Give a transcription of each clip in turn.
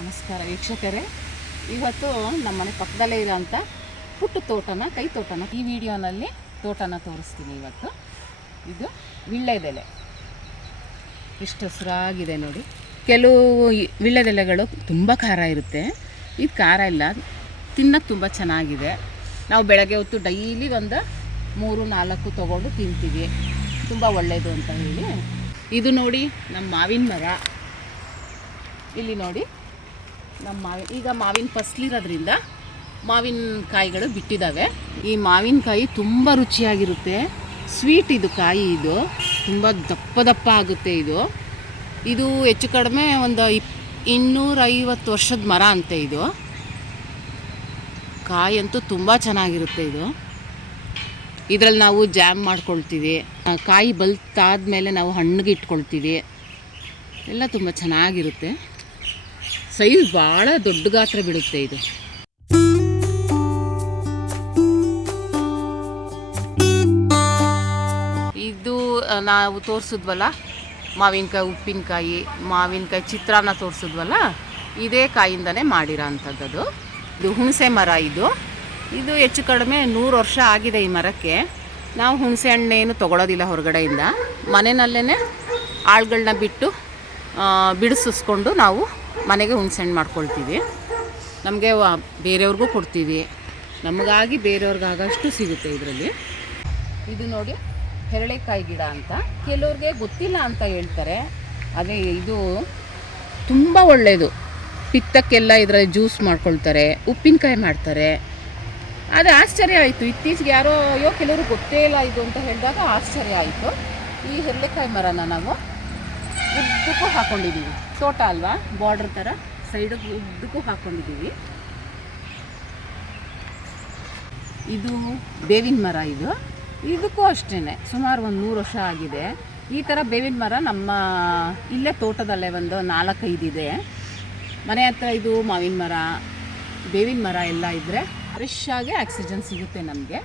ನಮಸ್ಕಾರ ವೀಕ್ಷಕರೇ, ಇವತ್ತು ನಮ್ಮ ಮನೆ ಪಕ್ಕದಲ್ಲೇ ಇರೋಂಥ ಪುಟ್ಟ ತೋಟನ, ಕೈ ತೋಟನ ಈ ವಿಡಿಯೋನಲ್ಲಿ ತೋಟನ ತೋರಿಸ್ತೀನಿ. ಇವತ್ತು ಇದು ವೀಳ್ಯದೆಲೆ ಇಷ್ಟು ಹಸಿರಾಗಿದೆ ನೋಡಿ. ಕೆಲವು ವೀಳ್ಯದೆಲೆಗಳು ತುಂಬ ಖಾರ ಇರುತ್ತೆ, ಇದು ಖಾರ ಇಲ್ಲ, ತಿನ್ನೋಕ್ಕೆ ತುಂಬ ಚೆನ್ನಾಗಿದೆ. ನಾವು ಬೆಳಗ್ಗೆ ಹೊತ್ತು ಡೈಲಿ ಒಂದು 3-4 ತೊಗೊಂಡು ತಿಂತೀವಿ, ತುಂಬ ಒಳ್ಳೆಯದು ಅಂತ ಹೇಳಿ. ಇದು ನೋಡಿ ನಮ್ಮ ಮಾವಿನ ಮರ, ಇಲ್ಲಿ ನೋಡಿ ನಮ್ಮ ಈಗ ಮಾವಿನ ಫಸಲಿರೋದ್ರಿಂದ ಮಾವಿನಕಾಯಿಗಳು ಬಿಟ್ಟಿದ್ದಾವೆ. ಈ ಮಾವಿನಕಾಯಿ ತುಂಬ ರುಚಿಯಾಗಿರುತ್ತೆ, ಸ್ವೀಟ್ ಇದು ಕಾಯಿ, ಇದು ತುಂಬ ದಪ್ಪ ದಪ್ಪ ಆಗುತ್ತೆ. ಇದು ಹೆಚ್ಚು ಕಡಿಮೆ ಒಂದು 250 ವರ್ಷದ ಮರ ಅಂತೆ. ಇದು ಕಾಯಿ ಅಂತೂ ತುಂಬ ಚೆನ್ನಾಗಿರುತ್ತೆ. ಇದರಲ್ಲಿ ನಾವು ಜಾಮ್ ಮಾಡ್ಕೊಳ್ತೀವಿ, ಕಾಯಿ ಬಲ್ತಾದ್ಮೇಲೆ ನಾವು ಹಣ್ಣಿಗೆ ಇಟ್ಕೊಳ್ತೀವಿ, ಎಲ್ಲ ತುಂಬ ಚೆನ್ನಾಗಿರುತ್ತೆ. ಸೈಜ್ ಭಾಳ ದೊಡ್ಡ ಗಾತ್ರ ಬಿಡುತ್ತೆ. ಇದು ನಾವು ತೋರಿಸಿದ್ವಲ್ಲ ಮಾವಿನಕಾಯಿ, ಉಪ್ಪಿನಕಾಯಿ, ಮಾವಿನಕಾಯಿ ಚಿತ್ರಾನ್ನ ತೋರಿಸಿದ್ವಲ್ಲ, ಇದೇ ಕಾಯಿಂದನೇ ಮಾಡಿರೋ ಅಂಥದ್ದು. ಇದು ಹುಣಸೆ ಮರ. ಇದು ಹೆಚ್ಚು ಕಡಿಮೆ 100 ವರ್ಷ ಆಗಿದೆ ಈ ಮರಕ್ಕೆ. ನಾವು ಹುಣಸೆ ಹಣ್ಣೇನು ತೊಗೊಳೋದಿಲ್ಲ ಹೊರಗಡೆಯಿಂದ, ಮನೆಯಲ್ಲೇ ಆಳುಗಳನ್ನ ಬಿಟ್ಟು ಬಿಡಿಸಿಸ್ಕೊಂಡು ನಾವು ಮನೆಗೆ ಹುಣಸೆ ಹಣ್ಣು ಮಾಡ್ಕೊಳ್ತೀವಿ. ನಮಗೆ ಬೇರೆಯವ್ರಿಗೂ ಕೊಡ್ತೀವಿ, ನಮಗಾಗಿ ಬೇರೆಯವ್ರಿಗಾಗಷ್ಟು ಸಿಗುತ್ತೆ ಇದರಲ್ಲಿ. ಇದು ನೋಡಿ ಹೆರಳೆಕಾಯಿ ಗಿಡ ಅಂತ, ಕೆಲವ್ರಿಗೆ ಗೊತ್ತಿಲ್ಲ ಅಂತ ಹೇಳ್ತಾರೆ. ಅದೇ ಇದು ತುಂಬ ಒಳ್ಳೆಯದು, ಪಿತ್ತಕ್ಕೆಲ್ಲ ಇದರಲ್ಲಿ ಜ್ಯೂಸ್ ಮಾಡ್ಕೊಳ್ತಾರೆ, ಉಪ್ಪಿನಕಾಯಿ ಮಾಡ್ತಾರೆ. ಅದು ಆಶ್ಚರ್ಯ ಆಯಿತು, ಇತ್ತೀಚೆಗೆ ಯಾರೋ ಕೆಲವರು ಗೊತ್ತೇ ಇಲ್ಲ ಇದು ಅಂತ ಹೇಳಿದಾಗ ಆಶ್ಚರ್ಯ ಆಯಿತು. ಈ ಹೆರಳೆಕಾಯಿ ಮರನ ನಾವು ಉದ್ದಕ್ಕೂ ಹಾಕ್ಕೊಂಡಿದ್ದೀವಿ, ತೋಟ ಅಲ್ವಾ, ಬಾರ್ಡ್ರ್ ಥರ ಸೈಡಿಗೆ ಉದ್ದಕ್ಕೂ ಹಾಕ್ಕೊಂಡಿದ್ದೀವಿ. ಇದು ಬೇವಿನ ಮರ. ಇದಕ್ಕೂ ಅಷ್ಟೇ ಸುಮಾರು ಒಂದು 100 ವರ್ಷ ಆಗಿದೆ. ಈ ಥರ ಬೇವಿನ ಮರ ನಮ್ಮ ಇಲ್ಲೇ ತೋಟದಲ್ಲೇ ಒಂದು 4-5 ಇದೆ ಮನೆ ಹತ್ರ. ಇದು ಮಾವಿನ ಮರ, ಬೇವಿನ ಮರ ಎಲ್ಲ ಇದ್ದರೆ ಫ್ರೆಶ್ ಆಗಿ ಆಕ್ಸಿಜನ್ ಸಿಗುತ್ತೆ ನಮಗೆ.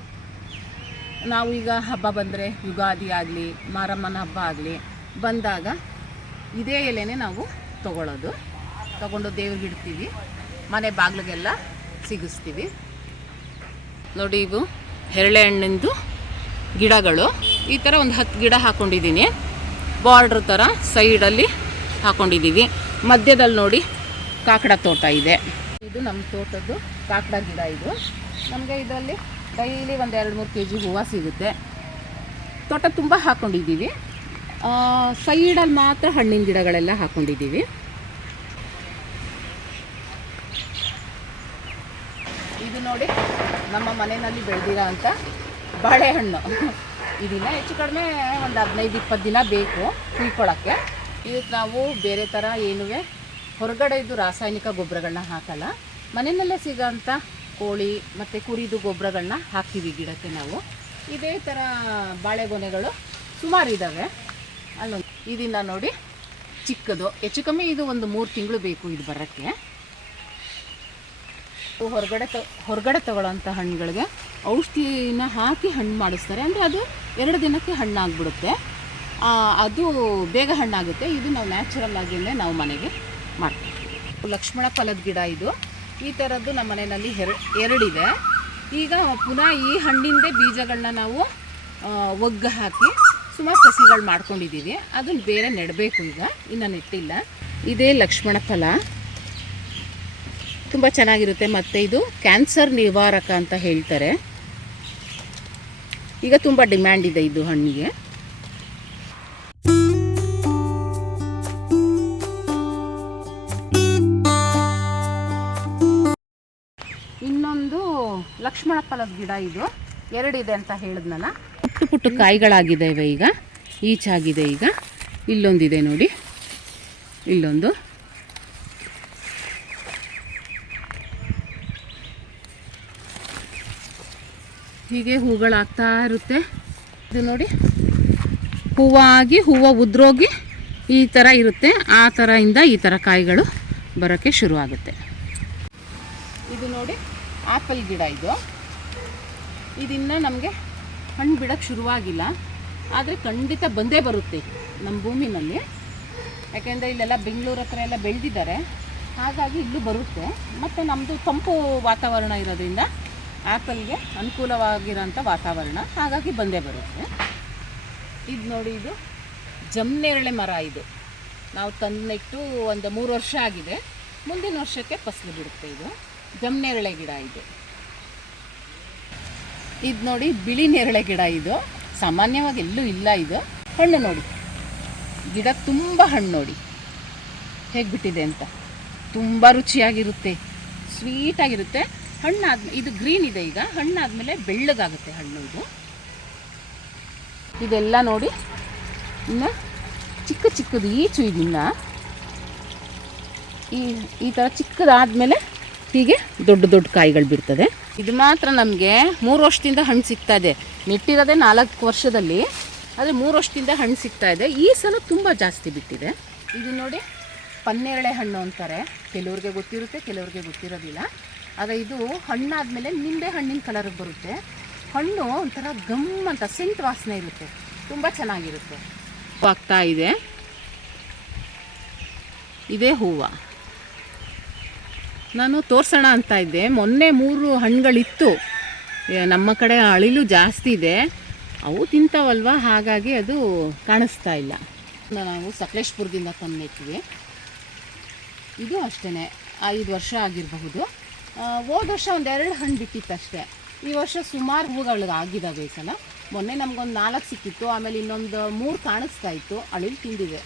ನಾವು ಈಗ ಹಬ್ಬ ಬಂದರೆ, ಯುಗಾದಿ ಆಗಲಿ, ಮಾರಮ್ಮನ ಹಬ್ಬ ಆಗಲಿ ಬಂದಾಗ ಇದೇ ಎಲೆನೇ ನಾವು ತಗೊಂಡು ದೇವ್ರಿಗೆ ಇಡ್ತೀವಿ, ಮನೆ ಬಾಗಿಲಿಗೆಲ್ಲ ಸಿಗಿಸ್ತೀವಿ. ನೋಡಿ, ಇವು ಹೆರಳೆ ಹಣ್ಣಿಂದು ಗಿಡಗಳು. ಈ ಥರ ಒಂದು 10 ಗಿಡ ಹಾಕ್ಕೊಂಡಿದ್ದೀನಿ, ಬಾರ್ಡ್ರ್ ಥರ ಸೈಡಲ್ಲಿ ಹಾಕ್ಕೊಂಡಿದ್ದೀವಿ. ಮಧ್ಯದಲ್ಲಿ ನೋಡಿ ಕಾಕಡ ತೋಟ ಇದೆ. ಇದು ನಮ್ಮ ತೋಟದ್ದು ಕಾಕಡ ಗಿಡ. ಇದು ನಮಗೆ ಇದರಲ್ಲಿ ಡೈಲಿ ಒಂದು 2-3 kg ಹೂವು ಸಿಗುತ್ತೆ. ತೋಟ ತುಂಬ ಹಾಕ್ಕೊಂಡಿದ್ದೀವಿ, ಸೈಡಲ್ಲಿ ಮಾತ್ರ ಹಣ್ಣಿನ ಗಿಡಗಳೆಲ್ಲ ಹಾಕ್ಕೊಂಡಿದ್ದೀವಿ. ಇದು ನೋಡಿ ನಮ್ಮ ಮನೆಯಲ್ಲಿ ಬೆಳೆದಿರೋ ಅಂಥ ಬಾಳೆಹಣ್ಣು. ಇದನ್ನು ಹೆಚ್ಚು ಕಡಿಮೆ ಒಂದು 15-20 ದಿನ ಬೇಕು ಕುಯ್ಕೊಳ್ಳೋಕ್ಕೆ. ಇದಕ್ಕೆ ನಾವು ಬೇರೆ ಥರ ಏನೂ ಹೊರಗಡೆ ಇದು ರಾಸಾಯನಿಕ ಗೊಬ್ಬರಗಳನ್ನ ಹಾಕಲ್ಲ, ಮನೆಯಲ್ಲೇ ಸಿಗೋಂಥ ಕೋಳಿ ಮತ್ತು ಕುರಿದು ಗೊಬ್ಬರಗಳನ್ನ ಹಾಕ್ತೀವಿ ಗಿಡಕ್ಕೆ ನಾವು. ಇದೇ ಥರ ಬಾಳೆಗೊನೆಗಳು ಸುಮಾರು ಇದ್ದಾವೆ. ಅಲ್ಲೊಂದು ಇದನ್ನು ನೋಡಿ ಚಿಕ್ಕದು, ಹೆಚ್ಚು ಕಮ್ಮಿ ಇದು ಒಂದು 3 ತಿಂಗಳು ಬೇಕು ಇದು ಬರೋಕ್ಕೆ. ಹೊರಗಡೆ ತಗೊಳ್ಳೋಂಥ ಹಣ್ಣುಗಳಿಗೆ ಔಷಧಿನ ಹಾಕಿ ಹಣ್ಣು ಮಾಡಿಸ್ತಾರೆ, ಅಂದರೆ ಅದು 2 ದಿನಕ್ಕೆ ಹಣ್ಣಾಗ್ಬಿಡುತ್ತೆ, ಅದು ಬೇಗ ಹಣ್ಣಾಗುತ್ತೆ. ಇದು ನಾವು ನ್ಯಾಚುರಲ್ ಆಗಿಯೇ ನಾವು ಮನೆಗೆ ಮಾಡ್ತೀವಿ. ಲಕ್ಷ್ಮಣ ಫಲದ ಗಿಡ. ಈ ಥರದ್ದು ನಮ್ಮ ಮನೆಯಲ್ಲಿ 2 ಇದೆ. ಈಗ ಪುನಃ ಈ ಹಣ್ಣಿಂದೇ ಬೀಜಗಳನ್ನ ನಾವು ಒಗ್ಗು ಹಾಕಿ ಸುಮಾರು ಸಸಿಗಳು ಮಾಡ್ಕೊಂಡಿದ್ದೀವಿ, ಅದನ್ನು ಬೇರೆ ನೆಡಬೇಕು. ಈಗ ಇನ್ನೂ ನೆಟ್ಟಿಲ್ಲ. ಇದೇ ಲಕ್ಷ್ಮಣ ಫಲ, ತುಂಬ ಚೆನ್ನಾಗಿರುತ್ತೆ. ಮತ್ತು ಇದು ಕ್ಯಾನ್ಸರ್ ನಿವಾರಕ ಅಂತ ಹೇಳ್ತಾರೆ. ಈಗ ತುಂಬ ಡಿಮ್ಯಾಂಡ್ ಇದೆ ಇದು ಹಣ್ಣಿಗೆ. ಇನ್ನೊಂದು ಲಕ್ಷ್ಮಣ ಫಲದ ಗಿಡ. ಇದು 2 ಇದೆ ಅಂತ ಹೇಳಿದ್ನಲ್ಲ. ಪುಟ್ಟು ಕಾಯಿಗಳಾಗಿದೆ ಈಗ, ಈಚಾಗಿದೆ. ಈಗ ಇಲ್ಲೊಂದಿದೆ ನೋಡಿ, ಇಲ್ಲೊಂದು. ಹೀಗೆ ಹೂಗಳಾಗ್ತಾ ಇರುತ್ತೆ. ಇದು ನೋಡಿ, ಹೂವು ಉದ್ರೋಗಿ ಈ ಥರ ಇರುತ್ತೆ. ಆ ಥರದಿಂದ ಈ ಥರ ಕಾಯಿಗಳು ಬರೋಕ್ಕೆ ಶುರುವಾಗುತ್ತೆ. ಇದು ನೋಡಿ ಆ್ಯಪಲ್ ಗಿಡ. ಇದನ್ನು ನಮಗೆ ಹಣ್ಣು ಬಿಡೋಕ್ಕೆ ಶುರುವಾಗಿಲ್ಲ, ಆದರೆ ಖಂಡಿತ ಬಂದೇ ಬರುತ್ತೆ ನಮ್ಮ ಭೂಮಿನಲ್ಲಿ. ಯಾಕೆಂದರೆ ಇಲ್ಲೆಲ್ಲ ಬೆಂಗಳೂರು ಹತ್ರ ಎಲ್ಲ ಬೆಳೆದಿದ್ದಾರೆ. ಹಾಗಾಗಿ ಇಲ್ಲೂ ಬರುತ್ತೆ. ಮತ್ತು ನಮ್ಮದು ತಂಪು ವಾತಾವರಣ ಇರೋದ್ರಿಂದ ಆ್ಯಪಲ್ಗೆ ಅನುಕೂಲವಾಗಿರೋಂಥ ವಾತಾವರಣ, ಹಾಗಾಗಿ ಬಂದೇ ಬರುತ್ತೆ. ಇದು ನೋಡಿ, ಇದು ಜಮ್ನೇರಳೆ ಮರ. ಇದು ನಾವು ತಂದು ನೆಟ್ಟು ಒಂದು 3 ವರ್ಷ ಆಗಿದೆ. ಮುಂದಿನ ವರ್ಷಕ್ಕೆ ಫಸಲು ಬಿಡುತ್ತೆ. ಇದು ಜಮ್ನೇರಳೆ ಗಿಡ. ಇದು ನೋಡಿ ಬಿಳಿ ನೇರಳೆ ಗಿಡ. ಇದು ಸಾಮಾನ್ಯವಾಗಿ ಎಲ್ಲೂ ಇಲ್ಲ. ಇದು ಹಣ್ಣು ನೋಡಿ, ಗಿಡ ತುಂಬ ಹಣ್ಣು ನೋಡಿ ಹೇಗೆ ಬಿಟ್ಟಿದೆ ಅಂತ. ತುಂಬ ರುಚಿಯಾಗಿರುತ್ತೆ, ಸ್ವೀಟಾಗಿರುತ್ತೆ. ಇದು ಗ್ರೀನ್ ಇದೆ. ಈಗ ಹಣ್ಣಾದಮೇಲೆ ಬೆಳ್ಳಗಾಗುತ್ತೆ ಹಣ್ಣು. ಇದೆಲ್ಲ ನೋಡಿ ಇನ್ನು ಚಿಕ್ಕ ಚಿಕ್ಕದು ಈಚು. ಇದನ್ನ ಈ ಥರ ಚಿಕ್ಕದಾದಮೇಲೆ ಹೀಗೆ ದೊಡ್ಡ ದೊಡ್ಡ ಕಾಯಿಗಳು ಬಿಡ್ತದೆ. ಇದು ಮಾತ್ರ ನಮಗೆ 3 ವರ್ಷದಿಂದ ಹಣ್ಣು ಸಿಗ್ತಾ ಇದೆ. ನೆಟ್ಟಿರೋದೇ 4 ವರ್ಷದಲ್ಲಿ, ಆದರೆ 3 ವರ್ಷದಿಂದ ಹಣ್ಣು ಸಿಗ್ತಾ ಇದೆ. ಈ ಸಲ ತುಂಬ ಜಾಸ್ತಿ ಬಿಟ್ಟಿದೆ. ಇದು ನೋಡಿ ಪನ್ನೇರಳೆ ಹಣ್ಣು ಅಂತಾರೆ. ಕೆಲವ್ರಿಗೆ ಗೊತ್ತಿರುತ್ತೆ, ಕೆಲವ್ರಿಗೆ ಗೊತ್ತಿರೋದಿಲ್ಲ. ಆದರೆ ಇದು ಹಣ್ಣಾದಮೇಲೆ ನಿಂಬೆ ಹಣ್ಣಿನ ಕಲರಿಗೆ ಬರುತ್ತೆ. ಹಣ್ಣು ಒಂಥರ ಗಮ್ ಅಂತ ಸೆಂಟ್ ವಾಸನೆ ಇರುತ್ತೆ, ತುಂಬ ಚೆನ್ನಾಗಿರುತ್ತೆ. ಆಗ್ತಾ ಇದೆ. ಇದೇ ಹೂವು ನಾನು ತೋರಿಸೋಣ ಅಂತ ಇದ್ದೆ. ಮೊನ್ನೆ 3 ಹಣ್ಣುಗಳಿತ್ತು. ನಮ್ಮ ಕಡೆ ಅಳಿಲು ಜಾಸ್ತಿ ಇದೆ, ಅವು ತಿಂತಾವಲ್ವ, ಹಾಗಾಗಿ ಅದು ಕಾಣಿಸ್ತಾ ಇಲ್ಲ. ನಾವು ಸಕಲೇಶ್ಪುರದಿಂದ ತಂದಿಟ್ಟಿವಿ. ಇದು ಅಷ್ಟೇ 5 ವರ್ಷ ಆಗಿರಬಹುದು. ಹೋದ ವರ್ಷ 2 ಹಣ್ಣು ಬಿಟ್ಟಿತ್ತಷ್ಟೇ. ಈ ವರ್ಷ ಸುಮಾರು ಹೂವುಗಳಿಗೆ ಆಗಿದ್ದಾವೆ. ಈ ಸಲ ಮೊನ್ನೆ ನಮಗೊಂದು 4 ಸಿಕ್ಕಿತ್ತು, ಆಮೇಲೆ ಇನ್ನೊಂದು 3 ಕಾಣಿಸ್ತಾ ಇತ್ತು. ಅಳಿಲು ತಿಂದಿದೆ.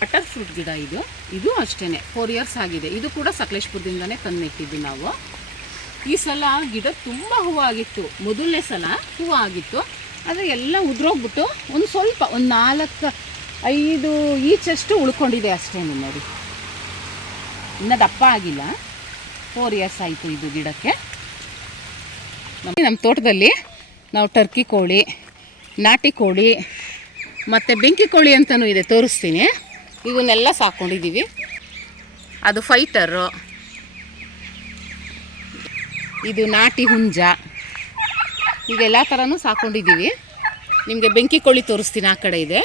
ಬಟರ್ ಫ್ರೂಟ್ ಗಿಡ. ಇದು ಅಷ್ಟೇ 4 ಇಯರ್ಸ್ ಆಗಿದೆ. ಇದು ಕೂಡ ಸಕಲೇಶ್ಪುರದಿಂದನೇ ತಂದಿಟ್ಟಿದ್ದು ನಾವು. ಈ ಸಲ ಗಿಡ ತುಂಬ ಹೂವು ಆಗಿತ್ತು. ಮೊದಲನೇ ಸಲ ಹೂವು ಆಗಿತ್ತು, ಆದರೆ ಎಲ್ಲ ಉದುರೋಗ್ಬಿಟ್ಟು ಒಂದು ಸ್ವಲ್ಪ ಒಂದು 4-5 ಈಚಷ್ಟು ಉಳ್ಕೊಂಡಿದೆ ಅಷ್ಟೇ ನೋಡಿ. ಇನ್ನೂ ದಪ್ಪ ಆಗಿಲ್ಲ. 4 ಇಯರ್ಸ್ ಆಯಿತು ಇದು ಗಿಡಕ್ಕೆ. ನಮ್ಮ ತೋಟದಲ್ಲಿ ನಾವು ಟರ್ಕಿ ಕೋಳಿ, ನಾಟಿ ಕೋಳಿ ಮತ್ತು ಬೆಂಕಿ ಕೋಳಿ ಅಂತಲೂ ಇದೆ, ತೋರಿಸ್ತೀನಿ. ಇವನ್ನೆಲ್ಲ ಸಾಕ್ಕೊಂಡಿದ್ದೀವಿ. ಅದು ಫೈಟರು, ಇದು ನಾಟಿ ಹುಂಜ, ಈಗೆಲ್ಲ ಥರನೂ ಸಾಕ್ಕೊಂಡಿದ್ದೀವಿ. ನಿಮಗೆ ಬೆಂಕಿ ಕೋಳಿ ತೋರಿಸ್ತೀನಿ, ಆ ಕಡೆ ಇದೆ.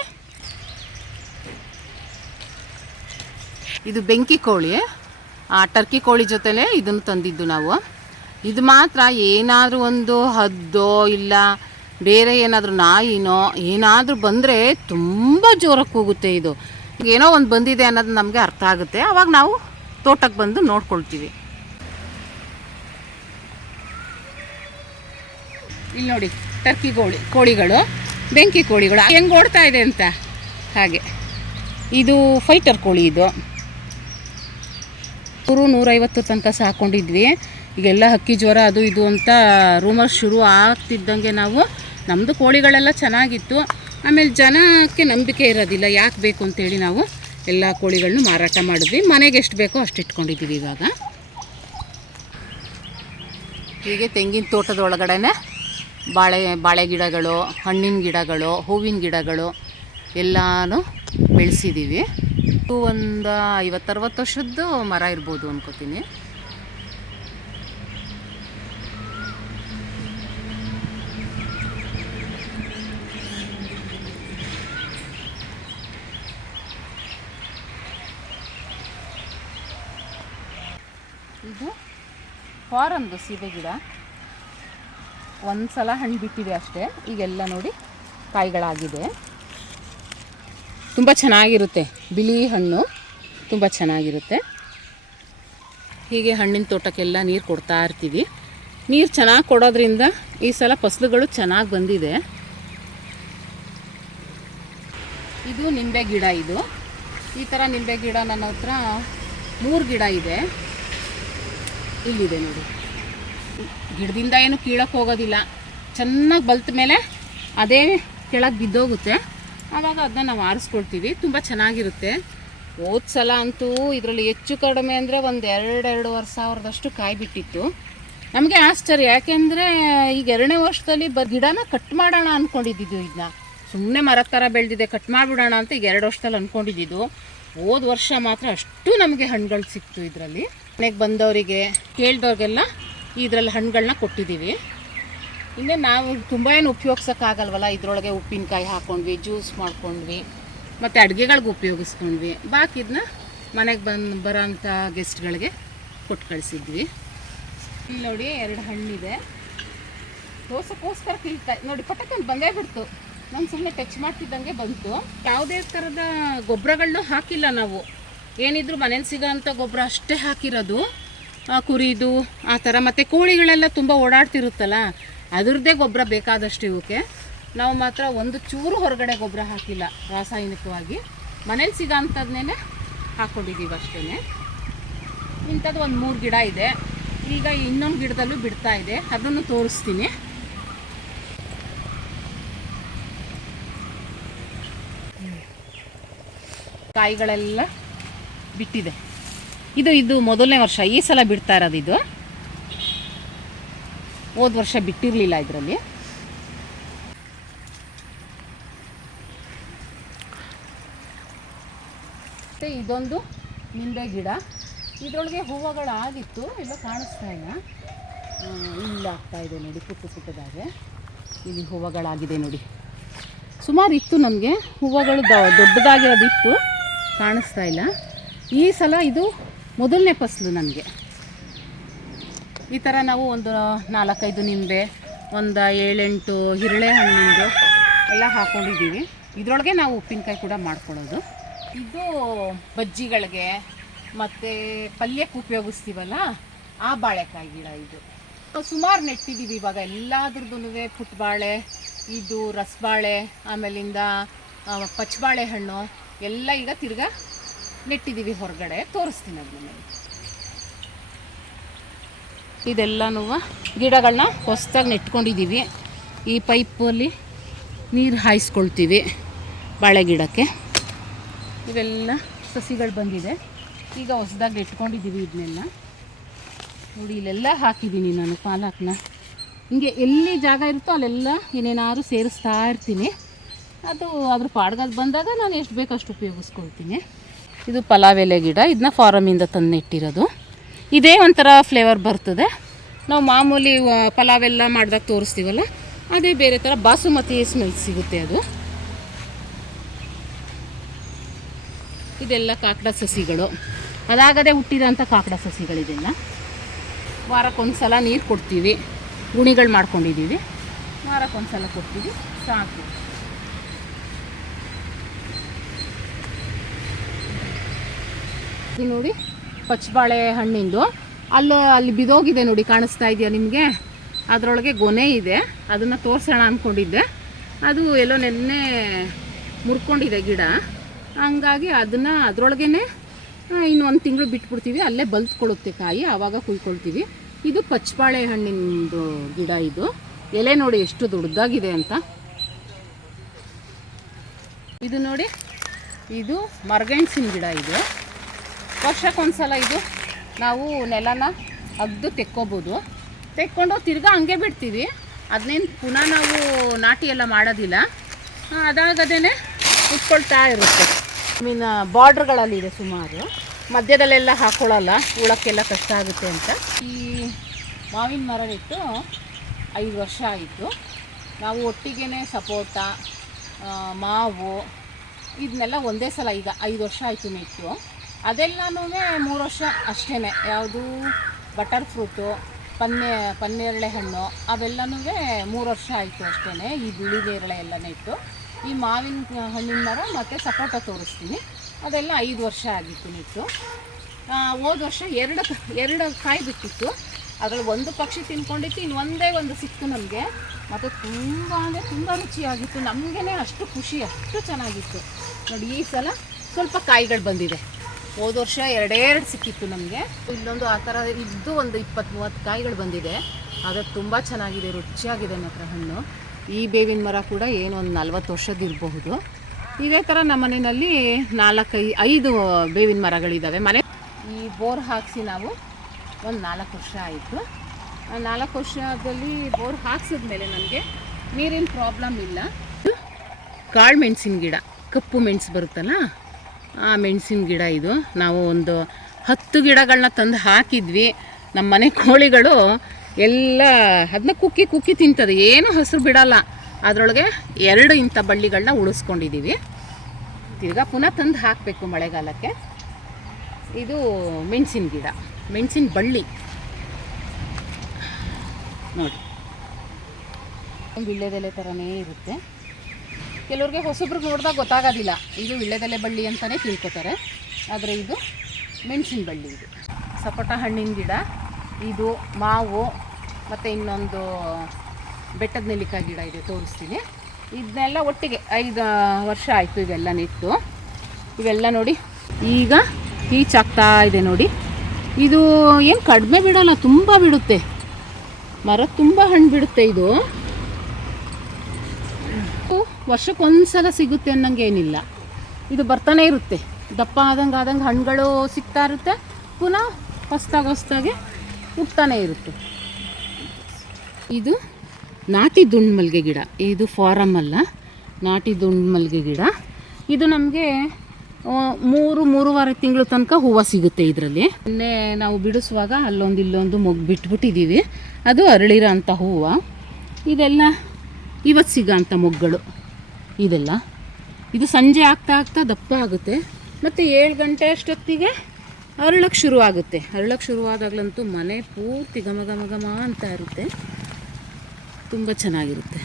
ಇದು ಬೆಂಕಿ ಕೋಳಿ. ಆ ಟರ್ಕಿ ಕೋಳಿ ಜೊತೆಲೇ ಇದನ್ನು ತಂದಿದ್ದು ನಾವು. ಇದು ಮಾತ್ರ ಏನಾದರೂ ಒಂದು ಹದ್ದೋ ಇಲ್ಲ ಬೇರೆ ಏನಾದರೂ ನಾಯಿನೋ ಏನಾದರೂ ಬಂದರೆ ತುಂಬ ಜೋರಕ್ಕೆ ಹೋಗುತ್ತೆ. ಇದು ಏನೋ ಒಂದು ಬಂದಿದೆ ಅನ್ನೋದು ನಮಗೆ ಅರ್ಥ ಆಗುತ್ತೆ. ಆವಾಗ ನಾವು ತೋಟಕ್ಕೆ ಬಂದು ನೋಡ್ಕೊಳ್ತೀವಿ. ಇಲ್ಲಿ ನೋಡಿ ಟರ್ಕಿ ಕೋಳಿಗಳು, ಬೆಂಕಿ ಕೋಳಿಗಳು ಹೆಂಗೆ ಓಡ್ತಾ ಇದೆ ಅಂತ. ಹಾಗೆ ಇದು ಫೈಟರ್ ಕೋಳಿ. ಇದು 150 ತನಕ ಸಾಕೊಂಡಿದ್ವಿ. ಈಗೆಲ್ಲ ಹಕ್ಕಿ ಜ್ವರ ಅದು ಇದು ಅಂತ ರೂಮರ್ಸ್ ಶುರು ಆಗ್ತಿದ್ದಂಗೆ ನಾವು ನಮ್ಮದು ಕೋಳಿಗಳೆಲ್ಲ ಚೆನ್ನಾಗಿತ್ತು. ಆಮೇಲೆ ಜನಕ್ಕೆ ನಂಬಿಕೆ ಇರೋದಿಲ್ಲ, ಯಾಕೆ ಬೇಕು ಅಂತೇಳಿ ನಾವು ಎಲ್ಲ ಕೋಳಿಗಳನ್ನೂ ಮಾರಾಟ ಮಾಡಿದ್ವಿ. ಮನೆಗೆ ಎಷ್ಟು ಬೇಕೋ ಅಷ್ಟು ಇಟ್ಕೊಂಡಿದ್ದೀವಿ. ಇವಾಗ ಹೀಗೆ ತೆಂಗಿನ ತೋಟದ ಒಳಗಡೆ ಬಾಳೆ ಗಿಡಗಳು, ಹಣ್ಣಿನ ಗಿಡಗಳು, ಹೂವಿನ ಗಿಡಗಳು ಎಲ್ಲನೂ ಬೆಳೆಸಿದ್ದೀವಿ. ಒಂದು 50-60 ವರ್ಷದ್ದು ಮರ ಇರ್ಬೋದು ಅನ್ಕೋತೀನಿ. ಇದು ಫಾರಮ್ದು ಸೀಬೆ ಗಿಡ. ಒಂದು ಸಲ ಹಣ್ಣು ಬಿಟ್ಟಿದೆ ಅಷ್ಟೇ. ಈಗೆಲ್ಲ ನೋಡಿ ಕಾಯಿಗಳಾಗಿದೆ. ತುಂಬ ಚೆನ್ನಾಗಿರುತ್ತೆ, ಬಿಳಿ ಹಣ್ಣು ತುಂಬ ಚೆನ್ನಾಗಿರುತ್ತೆ. ಹೀಗೆ ಹಣ್ಣಿನ ತೋಟಕ್ಕೆಲ್ಲ ನೀರು ಕೊಡ್ತಾ ಇರ್ತೀವಿ. ನೀರು ಚೆನ್ನಾಗಿ ಕೊಡೋದ್ರಿಂದ ಈ ಸಲ ಫಸಲುಗಳು ಚೆನ್ನಾಗಿ ಬಂದಿದೆ. ಇದು ನಿಂಬೆ ಗಿಡ. ಇದು ಈ ಥರ ನಿಂಬೆ ಗಿಡ ನನ್ನ ಹತ್ರ 3 ಗಿಡ ಇದೆ. ಇಲ್ಲಿದೆ ನೋಡಿ. ಗಿಡದಿಂದ ಏನು ಕೀಳಕ್ಕೆ ಹೋಗೋದಿಲ್ಲ. ಚೆನ್ನಾಗಿ ಬಲ್ತ ಮೇಲೆ ಅದೇ ಕೆಳಗೆ ಬಿದ್ದೋಗುತ್ತೆ. ಆವಾಗ ಅದನ್ನ ನಾವು ಆರಿಸ್ಕೊಳ್ತೀವಿ. ತುಂಬ ಚೆನ್ನಾಗಿರುತ್ತೆ. ಹೋದ ಸಲ ಅಂತೂ ಇದರಲ್ಲಿ ಹೆಚ್ಚು ಕಡಿಮೆ ಅಂದರೆ ಒಂದು 2-2.5 ಸಾವಿರದಷ್ಟು ಕಾಯಿ ಬಿಟ್ಟಿತ್ತು. ನಮಗೆ ಆಶ್ಚರ್ಯ, ಯಾಕೆಂದರೆ ಈಗ 2ನೇ ವರ್ಷದಲ್ಲಿ ಗಿಡನ ಕಟ್ ಮಾಡೋಣ ಅಂದ್ಕೊಂಡಿದ್ದು. ಇದನ್ನ ಸುಮ್ಮನೆ ಮರದ ಥರ ಬೆಳೆದಿದೆ, ಕಟ್ ಮಾಡಿಬಿಡೋಣ ಅಂತ ಈಗ 2 ವರ್ಷದಲ್ಲಿ ಅಂದ್ಕೊಂಡಿದ್ದು. ಹೋದ ವರ್ಷ ಮಾತ್ರ ಅಷ್ಟು ನಮಗೆ ಹಣ್ಣುಗಳು ಸಿಕ್ತು. ಇದರಲ್ಲಿ ಮನೆಗೆ ಬಂದವರಿಗೆ ಕೇಳಿದವ್ರಿಗೆಲ್ಲ ಇದರಲ್ಲಿ ಹಣ್ಣುಗಳನ್ನ ಕೊಟ್ಟಿದ್ದೀವಿ. ಇನ್ನೇ ನಾವು ತುಂಬ ಏನು ಉಪಯೋಗಿಸೋಕ್ಕಾಗಲ್ವಲ್ಲ. ಇದರೊಳಗೆ ಉಪ್ಪಿನಕಾಯಿ ಹಾಕ್ಕೊಂಡ್ವಿ, ಜ್ಯೂಸ್ ಮಾಡ್ಕೊಂಡ್ವಿ, ಮತ್ತು ಅಡುಗೆಗಳಿಗೆ ಉಪಯೋಗಿಸ್ಕೊಂಡ್ವಿ. ಬಾಕಿ ಇದನ್ನ ಮನೆಗೆ ಬರೋಂಥ ಗೆಸ್ಟ್ಗಳಿಗೆ ಕೊಟ್ಟು ಕಳಿಸಿದ್ವಿ. ಇಲ್ಲಿ ನೋಡಿ 2 ಹಣ್ಣಿದೆ, ದೋಸಕ್ಕೋಸ್ಕರ ಕೀಳ್ತಾ ನೋಡಿ, ಪಟಕ್ಕಂತ ಬಂದೇ ಬಿಡ್ತು. ನಾನು ಸುಮ್ಮನೆ ಟಚ್ ಮಾಡ್ತಿದ್ದಂಗೆ ಬಂತು. ಯಾವುದೇ ಥರದ ಗೊಬ್ಬರಗಳನ್ನೂ ಹಾಕಿಲ್ಲ ನಾವು, ಏನಿದ್ರು ಮನೇಲಿ ಸಿಗೋ ಅಂಥ ಗೊಬ್ಬರ ಅಷ್ಟೇ ಹಾಕಿರೋದು. ಕುರಿದು ಆ ಥರ, ಮತ್ತು ಕೋಳಿಗಳೆಲ್ಲ ತುಂಬ ಓಡಾಡ್ತಿರುತ್ತಲ್ಲ, ಅದ್ರದ್ದೇ ಗೊಬ್ಬರ ಬೇಕಾದಷ್ಟು ಇವಕ್ಕೆ. ನಾವು ಮಾತ್ರ ಒಂದು ಚೂರು ಹೊರಗಡೆ ಗೊಬ್ಬರ ಹಾಕಿಲ್ಲ, ರಾಸಾಯನಿಕವಾಗಿ ಮನೇಲಿ ಸಿಗೋ ಅಂಥದ್ದನ್ನೇ ಹಾಕ್ಕೊಂಡಿದ್ದೀವಿ ಅಷ್ಟೇ. ಇಂಥದ್ದು ಒಂದು 3 ಗಿಡ ಇದೆ. ಈಗ ಇನ್ನೊಂದು ಗಿಡದಲ್ಲೂ ಬಿಡ್ತಾ ಇದೆ, ಅದನ್ನು ತೋರಿಸ್ತೀನಿ. ಕಾಯಿಗಳೆಲ್ಲ ಬಿಟ್ಟಿದೆ. ಇದು ಮೊದಲನೇ ವರ್ಷ, ಈ ಸಲ ಬಿಡ್ತಾ ಇರೋದು. ಇದು ಹೋದ ವರ್ಷ ಬಿಟ್ಟಿರಲಿಲ್ಲ ಇದರಲ್ಲಿ. ಮತ್ತು ಇದೊಂದು ನಿಂಬೆ ಗಿಡ, ಇದರೊಳಗೆ ಹೂವುಗಳಾಗಿತ್ತು, ಎಲ್ಲ ಕಾಣಿಸ್ತಾ ಇಲ್ಲ. ಇಲ್ಲ ಆಗ್ತಾ ಇದೆ ನೋಡಿ, ಪುಟ್ಟದಾಗೆ ಇಲ್ಲಿ ಹೂವುಗಳಾಗಿದೆ ನೋಡಿ. ಸುಮಾರು ಇತ್ತು ನಮಗೆ ಹೂವುಗಳು, ದೊಡ್ಡದಾಗಿರೋದಿತ್ತು, ಕಾಣಿಸ್ತಾ ಇಲ್ಲ. ಈ ಸಲ ಇದು ಮೊದಲನೇ ಫಸಲು ನನಗೆ. ಈ ಥರ ನಾವು ಒಂದು 4-5 ನಿಂಬೆ, ಒಂದು 7-8 ಹಿರಳೆ ಹಣ್ಣಿಂದು ಎಲ್ಲ ಹಾಕ್ಕೊಂಡಿದ್ದೀವಿ. ಇದರೊಳಗೆ ನಾವು ಉಪ್ಪಿನಕಾಯಿ ಕೂಡ ಮಾಡ್ಕೊಳ್ಳೋದು. ಇದು ಬಜ್ಜಿಗಳಿಗೆ ಮತ್ತು ಪಲ್ಯಕ್ಕೆ ಉಪಯೋಗಿಸ್ತೀವಲ್ಲ, ಆ ಬಾಳೆಕಾಯಿ ಗಿಡ ಇದು. ಸುಮಾರು ನೆಟ್ಟಿದ್ದೀವಿ ಇವಾಗ ಎಲ್ಲದ್ರದ್ದು. ಪುಟ್ಟಬಾಳೆ, ಇದು ರಸಬಾಳೆ, ಆಮೇಲಿಂದ ಪಚ್ಚಬಾಳೆ ಹಣ್ಣು ಎಲ್ಲ ಈಗ ತಿರ್ಗಾ ನೆಟ್ಟಿದ್ದೀವಿ ಹೊರಗಡೆ. ತೋರಿಸ್ತೀನಿ ಅದನ್ನ. ಇದೆಲ್ಲನೂ ಗಿಡಗಳನ್ನ ಹೊಸದಾಗಿ ನೆಟ್ಕೊಂಡಿದ್ದೀವಿ. ಈ ಪೈಪಲ್ಲಿ ನೀರು ಹಾಯಿಸ್ಕೊಳ್ತೀವಿ ಬಾಳೆ ಗಿಡಕ್ಕೆ. ಇವೆಲ್ಲ ಸಸಿಗಳು ಬಂದಿದೆ, ಈಗ ಹೊಸದಾಗಿ ನೆಟ್ಕೊಂಡಿದ್ದೀವಿ. ಇದನ್ನೆಲ್ಲ ನೋಡಿ, ಇಲ್ಲೆಲ್ಲ ಹಾಕಿದ್ದೀನಿ ನಾನು ಪಾಲಕ್ನ. ಹಿಂಗೆ ಎಲ್ಲಿ ಜಾಗ ಇರುತ್ತೋ ಅಲ್ಲೆಲ್ಲ ಏನೇನಾದ್ರು ಸೇರಿಸ್ತಾ ಇರ್ತೀನಿ. ಅದು ಅದ್ರ ಪಾಡ್ಗದು ಬಂದಾಗ ನಾನು ಎಷ್ಟು ಬೇಕಷ್ಟು ಉಪಯೋಗಿಸ್ಕೊಳ್ತೀನಿ. ಇದು ಪಲಾವ್ ಎಲೆ ಗಿಡ, ಇದನ್ನ ಫಾರಮಿಂದ ತಂದು ನೆಟ್ಟಿರೋದು. ಇದೇ ಒಂಥರ ಫ್ಲೇವರ್ ಬರ್ತದೆ. ನಾವು ಮಾಮೂಲಿ ಪಲಾವ್ ಎಲ್ಲ ಮಾಡಿದಾಗ ತೋರಿಸ್ತೀವಲ್ಲ, ಅದೇ ಬೇರೆ ಥರ ಬಾಸುಮತಿ ಸ್ಮೆಲ್ ಸಿಗುತ್ತೆ ಅದು. ಇದೆಲ್ಲ ಕಾಕಡ ಸಸಿಗಳು, ಅದಾಗದೇ ಹುಟ್ಟಿರೋಂಥ ಕಾಕಡ ಸಸಿಗಳಿದೆಲ್ಲ. ವಾರಕ್ಕೊಂದು ಸಲ ನೀರು ಕೊಡ್ತೀವಿ, ಗುಣಿಗಳು ಮಾಡ್ಕೊಂಡಿದ್ದೀವಿ. ವಾರಕ್ಕೊಂದು ಸಲ ಕೊಡ್ತೀವಿ, ಸಾಕು. ಇದು ನೋಡಿ ಪಚ್ಚಬಾಳೆ ಹಣ್ಣಿಂದು, ಅಲ್ಲಿ ಬಿದೋಗಿದೆ ನೋಡಿ, ಕಾಣಿಸ್ತಾ ಇದೆಯಾ ನಿಮಗೆ? ಅದರೊಳಗೆ ಗೊನೆ ಇದೆ, ಅದನ್ನು ತೋರಿಸೋಣ ಅಂದ್ಕೊಂಡಿದ್ದೆ. ಅದು ಎಲ್ಲೋ ನೆನ್ನೆ ಮುರ್ಕೊಂಡಿದೆ ಗಿಡ, ಹಂಗಾಗಿ ಅದನ್ನು ಅದರೊಳಗೇ ಇನ್ನು 1 ತಿಂಗಳು ಬಿಟ್ಬಿಡ್ತೀವಿ, ಅಲ್ಲೇ ಬಲ್ತ್ಕೊಳ್ಳುತ್ತೆ ಕಾಯಿ, ಆವಾಗ ಕುಯ್ಕೊಳ್ತೀವಿ. ಇದು ಪಚ್ಚಬಾಳೆ ಹಣ್ಣಿಂದು ಗಿಡ. ಇದು ಎಲೆ ನೋಡಿ ಎಷ್ಟು ದೊಡ್ಡದಾಗಿದೆ ಅಂತ. ಇದು ನೋಡಿ, ಇದು ಮರಗೆಣಸಿನ ಗಿಡ. ಇದು ವರ್ಷಕ್ಕೊಂದ್ಸಲ ಇದು ನಾವು ನೆಲನ ಅಗ್ದು ತೆಕ್ಕೋಬೋದು. ತೆಕ್ಕೊಂಡು ತಿರ್ಗಾ ಹಂಗೆ ಬಿಡ್ತೀವಿ, ಅದನ್ನೇನು ಪುನಃ ನಾವು ನಾಟಿ ಎಲ್ಲ ಮಾಡೋದಿಲ್ಲ. ಅದಾಗದೇ ಉಟ್ಕೊಳ್ತಾ ಇರುತ್ತೆ. ಬಾರ್ಡ್ರ್ಗಳಲ್ಲಿದೆ ಸುಮಾರು, ಮಧ್ಯದಲ್ಲೆಲ್ಲ ಹಾಕ್ಕೊಳ್ಳಲ್ಲ, ಉಳಕ್ಕೆಲ್ಲ ಕಷ್ಟ ಆಗುತ್ತೆ ಅಂತ. ಈ ಮಾವಿನ ಮರ ನೆಟ್ಟು 5 ವರ್ಷ ಆಯಿತು. ನಾವು ಒಟ್ಟಿಗೆ ಸಪೋಟ, ಮಾವು ಇದನ್ನೆಲ್ಲ ಒಂದೇ ಸಲ, ಈಗ 5 ವರ್ಷ ಆಯಿತು ನೆಟ್ಟು. ಅದೆಲ್ಲನೂ 3 ವರ್ಷ ಅಷ್ಟೇ. ಯಾವುದು ಬಟರ್ ಫ್ರೂಟು, ಪನ್ನೇರಳೆ ಹಣ್ಣು ಅವೆಲ್ಲನೂ 3 ವರ್ಷ ಆಯಿತು ಅಷ್ಟೇ. ಈ ಬಿಳಿ ನೇರಳೆ ಎಲ್ಲ ನೆಟ್ಟು. ಈ ಮಾವಿನ ಹಣ್ಣಿನ ಮರ ಮತ್ತು ಸಪೋಟ ತೋರಿಸ್ತೀನಿ, ಅದೆಲ್ಲ 5 ವರ್ಷ ಆಗಿತ್ತು ನೆಟ್ಟು. ಹೋದ ವರ್ಷ 2 ಕಾಯಿ ಬಿಟ್ಟಿತ್ತು. ಅದರಲ್ಲಿ ಒಂದು ಪಕ್ಷಿ ತಿನ್ಕೊಂಡಿತ್ತು, ಇನ್ನು ಒಂದು ಸಿಕ್ತು ನಮಗೆ. ಮತ್ತು ತುಂಬ ಅಂದರೆ ತುಂಬ ರುಚಿಯಾಗಿತ್ತು, ನಮಗೇ ಅಷ್ಟು ಖುಷಿ, ಅಷ್ಟು ಚೆನ್ನಾಗಿತ್ತು ನೋಡಿ. ಈ ಸಲ ಸ್ವಲ್ಪ ಕಾಯಿಗಳು ಬಂದಿದೆ. ಹೋದ ವರ್ಷ 2 ಸಿಕ್ಕಿತ್ತು ನಮಗೆ. ಇಲ್ಲೊಂದು ಆ ಥರ ಇದ್ದು ಒಂದು 20-30 ಕಾಯಿಗಳು ಬಂದಿದೆ. ಅದು ತುಂಬ ಚೆನ್ನಾಗಿದೆ, ರುಚಿಯಾಗಿದೆ ಮಾತ್ರ ಹಣ್ಣು. ಈ ಬೇವಿನ ಮರ ಕೂಡ ಏನೋ ಒಂದು 40 ವರ್ಷದಿರಬಹುದು. ಇದೇ ಥರ ನಮ್ಮ ಮನೆಯಲ್ಲಿ 4-5 ಬೇವಿನ ಮರಗಳಿದ್ದಾವೆ. ಈ ಬೋರ್ ಹಾಕಿಸಿ ನಾವು ಒಂದು 4 ವರ್ಷ ಆಯಿತು. 4 ವರ್ಷದಲ್ಲಿ ಬೋರ್ ಹಾಕ್ಸಿದ್ಮೇಲೆ ನನಗೆ ನೀರಿನ ಪ್ರಾಬ್ಲಮ್ ಇಲ್ಲ. ಕಾಳು ಮೆಣಸಿನ ಗಿಡ, ಕಪ್ಪು ಮೆಣಸು ಬರುತ್ತಲ್ಲ, ಆ ಮೆಣಸಿನ ಗಿಡ ಇದು. ನಾವು ಒಂದು 10 ಗಿಡಗಳನ್ನ ತಂದು ಹಾಕಿದ್ವಿ. ನಮ್ಮ ಮನೆ ಕೋಳಿಗಳು ಎಲ್ಲ ಅದನ್ನ ಕುಕ್ಕಿ ತಿಂತದೆ, ಏನೂ ಹಸಿರು ಬಿಡಲ್ಲ. ಅದರೊಳಗೆ 2 ಇಂಥ ಬಳ್ಳಿಗಳನ್ನ ಉಳಿಸ್ಕೊಂಡಿದ್ದೀವಿ. ತಿರ್ಗಾ ಪುನಃ ತಂದು ಹಾಕಬೇಕು ಮಳೆಗಾಲಕ್ಕೆ. ಇದು ಮೆಣಸಿನ ಗಿಡ, ಮೆಣಸಿನ ಬಳ್ಳಿ ನೋಡಿ, ವೀಳ್ಯದೆಲೆ ಥರನೇ ಇರುತ್ತೆ. ಕೆಲವ್ರಿಗೆ ಹೊಸಬ್ರಿಗೆ ನೋಡಿದಾಗ ಗೊತ್ತಾಗೋದಿಲ್ಲ, ಇದು ವೀಳ್ಯದೆಲೆ ಬಳ್ಳಿ ಅಂತಲೇ ತಿಳ್ಕೊತಾರೆ, ಆದರೆ ಇದು ಮೆಣಸಿನ ಬಳ್ಳಿ. ಇದು ಸಪೋಟ ಹಣ್ಣಿನ ಗಿಡ, ಇದು ಮಾವು, ಮತ್ತು ಇನ್ನೊಂದು ಬೆಟ್ಟದ ನೆಲ್ಲಿಕಾಯಿ ಗಿಡ ಇದೆ, ತೋರಿಸ್ತೀನಿ. ಇದನ್ನೆಲ್ಲ ಒಟ್ಟಿಗೆ 5 ವರ್ಷ ಆಯಿತು ಇವೆಲ್ಲ ನೆಟ್ಟು. ಇವೆಲ್ಲ ನೋಡಿ ಈಗ ಈಚಾಗ್ತಾ ಇದೆ ನೋಡಿ. ಇದು ಏನು ಕಡಿಮೆ ಬಿಡೋಲ್ಲ, ತುಂಬ ಬಿಡುತ್ತೆ ಮರ, ತುಂಬ ಹಣ್ಣು ಬಿಡುತ್ತೆ. ಇದು ವರ್ಷಕ್ಕೊಂದ್ಸಲ ಸಿಗುತ್ತೆ ಅನ್ನಂಗೆ ಏನಿಲ್ಲ, ಇದು ಬರ್ತಾನೆ ಇರುತ್ತೆ. ದಪ್ಪ ಆದಂಗೆ ಹಣ್ಣುಗಳು ಸಿಗ್ತಾ ಇರುತ್ತೆ, ಪುನಃ ಹೊಸ್ದಾಗಿ ಹುಟ್ತಾನೆ ಇರುತ್ತೆ. ಇದು ನಾಟಿ ದುಂಡು ಮಲ್ಲಿಗೆ ಗಿಡ, ಇದು ಫಾರಮ್ ಅಲ್ಲ, ನಾಟಿ ದುಂಡು ಮಲ್ಲಿಗೆ ಗಿಡ. ಇದು ನಮಗೆ 3-3.5 ತಿಂಗಳು ತನಕ ಹೂವು ಸಿಗುತ್ತೆ ಇದರಲ್ಲಿ. ಮೊನ್ನೆ ನಾವು ಬಿಡಿಸುವಾಗ ಅಲ್ಲೊಂದು ಇಲ್ಲೊಂದು ಮೊಗ್ಗು ಬಿಟ್ಬಿಟ್ಟಿದ್ದೀವಿ, ಅದು ಅರಳಿರೋ ಅಂಥ ಹೂವು. ಇದೆಲ್ಲ ಇವತ್ತು ಸಿಗೋ ಅಂಥ ಮೊಗ್ಗುಗಳು ಇದೆಲ್ಲ. ಇದು ಸಂಜೆ ಆಗ್ತಾ ದಪ್ಪ ಆಗುತ್ತೆ, ಮತ್ತು 7 ಗಂಟೆ ಅಷ್ಟೊತ್ತಿಗೆ ಅರಳಕ್ಕೆ ಶುರುವಾಗುತ್ತೆ. ಅರಳಕ್ಕೆ ಶುರುವಾದಾಗಲಂತೂ ಮನೆ ಪೂರ್ತಿ ಘಮ ಅಂತ ಇರುತ್ತೆ, ತುಂಬ ಚೆನ್ನಾಗಿರುತ್ತೆ.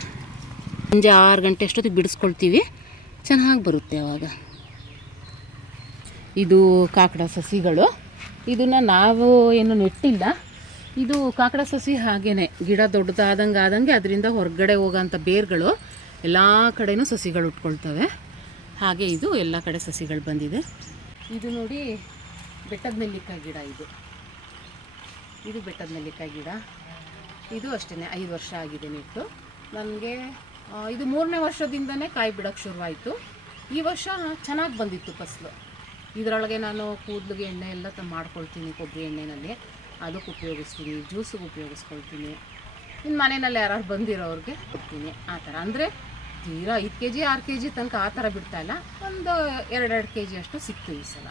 ಸಂಜೆ 6 ಗಂಟೆ ಅಷ್ಟೊತ್ತಿಗೆ ಬಿಡಿಸ್ಕೊಳ್ತೀವಿ, ಚೆನ್ನಾಗಿ ಬರುತ್ತೆ ಆವಾಗ. ಇದು ಕಾಕಡ ಸಸಿಗಳು, ಇದನ್ನು ನಾವು ಏನು ನೆಟ್ಟಿಲ್ಲ. ಇದು ಕಾಕಡ ಸಸಿ ಹಾಗೇ ಗಿಡ ದೊಡ್ಡದಾದಂಗೆ ಅದರಿಂದ ಹೊರಗಡೆ ಹೋಗೋಂಥ ಬೇರುಗಳು ಎಲ್ಲ ಕಡೆನೂ ಸಸಿಗಳು ಉಟ್ಕೊಳ್ತವೆ. ಹಾಗೆ ಇದು ಎಲ್ಲ ಕಡೆ ಸಸಿಗಳು ಬಂದಿದೆ. ಇದು ನೋಡಿ ಬೆಟ್ಟದ ನೆಲ್ಲಿಕಾಯಿ ಗಿಡ, ಇದು ಬೆಟ್ಟದ ನೆಲ್ಲಿಕಾಯಿ ಗಿಡ. ಇದು ಅಷ್ಟೇ 5 ವರ್ಷ ಆಗಿದೆ ನೆಟ್ಟು. ನನಗೆ ಇದು 3ನೇ ವರ್ಷದಿಂದನೇ ಕಾಯಿ ಬಿಡೋಕ್ಕೆ ಶುರುವಾಯಿತು. ಈ ವರ್ಷ ಚೆನ್ನಾಗಿ ಬಂದಿತ್ತು ಫಸಲು. ಇದರೊಳಗೆ ನಾನು ಕೂದಲಿಗೆ ಎಣ್ಣೆ ಎಲ್ಲ ಮಾಡ್ಕೊಳ್ತೀನಿ, ಕೊಬ್ಬರಿ ಎಣ್ಣೆಯಲ್ಲಿ ಅದಕ್ಕೆ ಉಪಯೋಗಿಸ್ತೀನಿ, ಜ್ಯೂಸಿಗೆ ಉಪಯೋಗಿಸ್ಕೊಳ್ತೀನಿ. ಇನ್ನು ಮನೆಯಲ್ಲಿ ಯಾರು ಬಂದಿರೋರಿಗೆ ಕೊಡ್ತೀನಿ. ಆ ಥರ ಅಂದರೆ ತೀರಾ 5 kg 6 kg ತನಕ ಆ ಥರ ಬಿಡ್ತಾಯಿಲ್ಲ, ಒಂದು 2 kg ಅಷ್ಟು ಸಿಕ್ತು ಈ ಸಲ.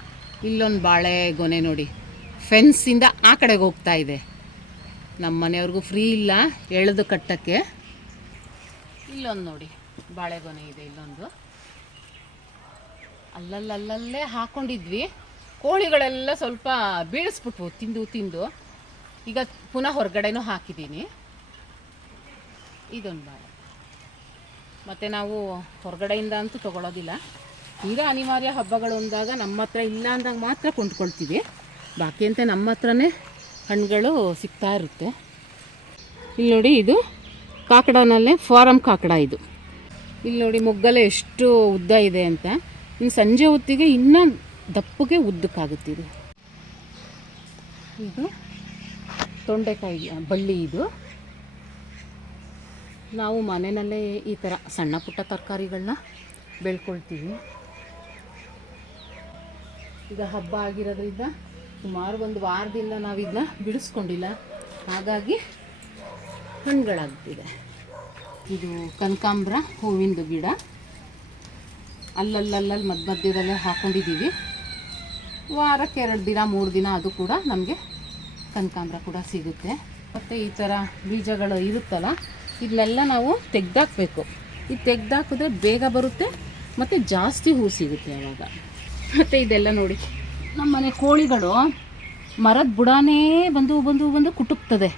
ಇಲ್ಲೊಂದು ಬಾಳೆ ಗೊನೆ ನೋಡಿ, ಫೆನ್ಸಿಂದ ಆ ಕಡೆಗೆ ಹೋಗ್ತಾ ಇದೆ. ನಮ್ಮ ಮನೆಯವ್ರಿಗೂ ಫ್ರೀ ಇಲ್ಲ ಎಳೆದು ಕಟ್ಟಕ್ಕೆ. ಇಲ್ಲೊಂದು ನೋಡಿ ಬಾಳೆಗೊನೆ ಇದೆ, ಇಲ್ಲೊಂದು ಅಲ್ಲಲ್ಲೇ ಹಾಕ್ಕೊಂಡಿದ್ವಿ. ಕೋಳಿಗಳೆಲ್ಲ ಸ್ವಲ್ಪ ಬೀಳಿಸ್ಬಿಟ್ವು ತಿಂದು. ಈಗ ಪುನಃ ಹೊರಗಡೆನೂ ಹಾಕಿದ್ದೀನಿ. ಇದೊಂದು ಬಾಳೆ. ಮತ್ತು ನಾವು ಹೊರಗಡೆಯಿಂದ ಅಂತೂ ತೊಗೊಳೋದಿಲ್ಲ, ಈಗ ಅನಿವಾರ್ಯ ಹಬ್ಬಗಳು ಅಂದಾಗ ನಮ್ಮ ಹತ್ರ ಇಲ್ಲ ಅಂದಾಗ ಮಾತ್ರ ಕೊಂಡ್ಕೊಳ್ತೀವಿ. ಬಾಕಿ ಅಂತ ನಮ್ಮ ಹತ್ರನೇ ಹಣ್ಣುಗಳು ಸಿಗ್ತಾ ಇರುತ್ತೆ. ಇಲ್ಲಿ ನೋಡಿ, ಇದು ಕಾಕಡನಲ್ಲೇ ಫಾರಮ್ ಕಾಕಡ. ಇದು ಇಲ್ಲಿ ನೋಡಿ ಮೊಗ್ಗಲೆ ಎಷ್ಟು ಉದ್ದ ಇದೆ ಅಂತ. ಇನ್ನು ಸಂಜೆ ಹೊತ್ತಿಗೆ ಇನ್ನೂ ದಪ್ಪಗೆ ಉದ್ದಕ್ಕಾಗುತ್ತೆ. ಇದು ತೊಂಡೆಕಾಯಿ ಬಳ್ಳಿ. ಇದು ನಾವು ಮನೆಯಲ್ಲೇ ಈ ಥರ ಸಣ್ಣ ಪುಟ್ಟ ತರಕಾರಿಗಳನ್ನ ಬೆಳ್ಕೊಳ್ತೀವಿ. ಈಗ ಹಬ್ಬ ಆಗಿರೋದ್ರಿಂದ ಸುಮಾರು 1 ವಾರದಿಂದ ನಾವು ಇದನ್ನ ಬಿಡಿಸ್ಕೊಂಡಿಲ್ಲ, ಹಾಗಾಗಿ ಹಣ್ಣುಗಳಾಗ್ತಿದೆ. ಇದು ಕನಕಾಂಬರ ಹೂವಿಂದು ಗಿಡ, ಅಲ್ಲಲ್ಲಿ ಮಧ್ಯದಲ್ಲೇ ಹಾಕ್ಕೊಂಡಿದ್ದೀವಿ. ವಾರಕ್ಕೆ 2 ದಿನ 3 ದಿನ ಅದು ಕೂಡ ನಮಗೆ ಕನಕಾಂಬರ ಕೂಡ ಸಿಗುತ್ತೆ. ಮತ್ತು ಈ ಥರ ಬೀಜಗಳು ಇರುತ್ತಲ್ಲ, ಇದನ್ನೆಲ್ಲ ನಾವು ತೆಗ್ದಾಕಬೇಕು. ಇದು ತೆಗ್ದಾಕಿದ್ರೆ ಬೇಗ ಬರುತ್ತೆ ಮತ್ತು ಜಾಸ್ತಿ ಹೂ ಸಿಗುತ್ತೆ ಆವಾಗ. ಮತ್ತು ಇದೆಲ್ಲ ನೋಡಿ, ನಮ್ಮನೆ ಕೋಳಿಗಳು ಮರದ ಬುಡಾನೇ ಬಂದು ಕುಟುಕ್ತದೆ.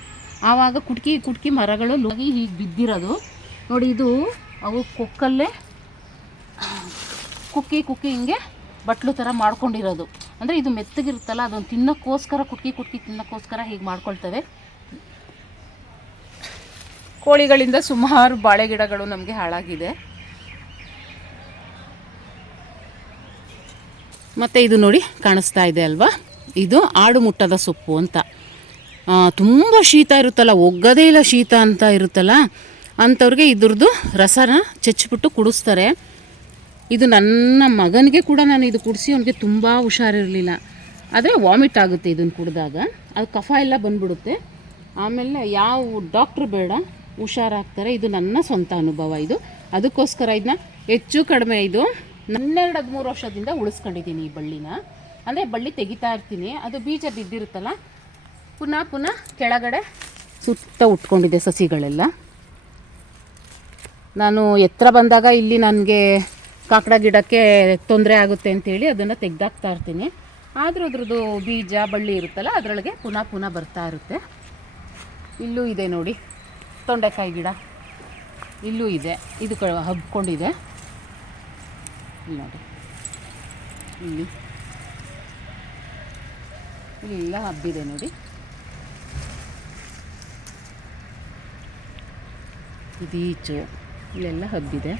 ಆವಾಗ ಕುಟ್ಕಿ ಮರಗಳು ಹೀಗೆ ಬಿದ್ದಿರೋದು ನೋಡಿ. ಇದು ಅವು ಕೊಕ್ಕಲ್ಲೇ ಕುಕ್ಕಿ ಹಿಂಗೆ ಬಟ್ಲು ಥರ ಮಾಡ್ಕೊಂಡಿರೋದು. ಅಂದರೆ ಇದು ಮೆತ್ತಗಿರುತ್ತಲ್ಲ, ಅದನ್ನು ತಿನ್ನೋಕ್ಕೋಸ್ಕರ ಕುಟ್ಕಿ ತಿನ್ನೋಕ್ಕೋಸ್ಕರ ಹೀಗೆ ಮಾಡ್ಕೊಳ್ತವೆ. ಕೋಳಿಗಳಿಂದ ಸುಮಾರು ಬಾಳೆ ಗಿಡಗಳು ನಮಗೆ ಹಾಳಾಗಿದೆ. ಮತ್ತು ಇದು ನೋಡಿ ಕಾಣಿಸ್ತಾ ಇದೆ ಅಲ್ವಾ, ಇದು ಆಡು ಮುಟ್ಟದ ಸೊಪ್ಪು ಅಂತ. ತುಂಬ ಶೀತ ಇರುತ್ತಲ್ಲ, ಒಗ್ಗದೇ ಇಲ್ಲ ಶೀತ ಅಂತ ಇರುತ್ತಲ್ಲ, ಅಂಥವ್ರಿಗೆ ಇದ್ರದ್ದು ರಸನ ಚೆಚ್ಚಿಬಿಟ್ಟು ಕುಡಿಸ್ತಾರೆ. ಇದು ನನ್ನ ಮಗನಿಗೆ ಕೂಡ ನಾನು ಇದು ಕುಡಿಸಿ ಅವನಿಗೆ ತುಂಬ ಹುಷಾರಿರಲಿಲ್ಲ, ಆದರೆ ವಾಮಿಟ್ ಆಗುತ್ತೆ ಇದನ್ನು ಕುಡಿದಾಗ. ಅದು ಕಫ ಎಲ್ಲ ಬಂದ್ಬಿಡುತ್ತೆ. ಆಮೇಲೆ ಯಾವ ಡಾಕ್ಟ್ರು ಬೇಡ, ಹುಷಾರಾಗ್ತಾರೆ. ಇದು ನನ್ನ ಸ್ವಂತ ಅನುಭವ ಇದು. ಅದಕ್ಕೋಸ್ಕರ ಇದನ್ನ ಹೆಚ್ಚು ಕಡಿಮೆ ಇದು 12-13 ವರ್ಷದಿಂದ ಉಳಿಸ್ಕೊಂಡಿದ್ದೀನಿ ಈ ಬಳ್ಳಿನ. ಅಂದರೆ ಬಳ್ಳಿ ತೆಗಿತಾ ಇರ್ತೀನಿ, ಅದು ಬೀಜ ಬಿದ್ದಿರುತ್ತಲ್ಲ, ಪುನಃ ಕೆಳಗಡೆ ಸುತ್ತ ಉಟ್ಕೊಂಡಿದೆ ಸಸಿಗಳೆಲ್ಲ. ನಾನು ಎತ್ತರ ಬಂದಾಗ ಇಲ್ಲಿ ನನಗೆ ಕಾಕಡ ಗಿಡಕ್ಕೆ ತೊಂದರೆ ಆಗುತ್ತೆ ಅಂಥೇಳಿ ಅದನ್ನು ತೆಗ್ದಾಕ್ತಾ ಇರ್ತೀನಿ. ಆದರೂ ಅದ್ರದ್ದು ಬೀಜ ಬಳ್ಳಿ ಇರುತ್ತಲ್ಲ ಅದರೊಳಗೆ ಪುನಃ ಪುನಃ ಬರ್ತಾ ಇರುತ್ತೆ. ಇಲ್ಲೂ ಇದೆ ನೋಡಿ ತೊಂಡೆಕಾಯಿ ಗಿಡ, ಇಲ್ಲೂ ಇದೆ, ಇದು ಹಬ್ಕೊಂಡಿದೆ. ಇಲ್ಲಿ ನೋಡಿ, ಇಲ್ಲೆಲ್ಲ ಹಬ್ಬಿದೆ ನೋಡಿ. ಇದು ಈಚು ಇಲ್ಲೆಲ್ಲ ಹಬ್ಬಿದೆ.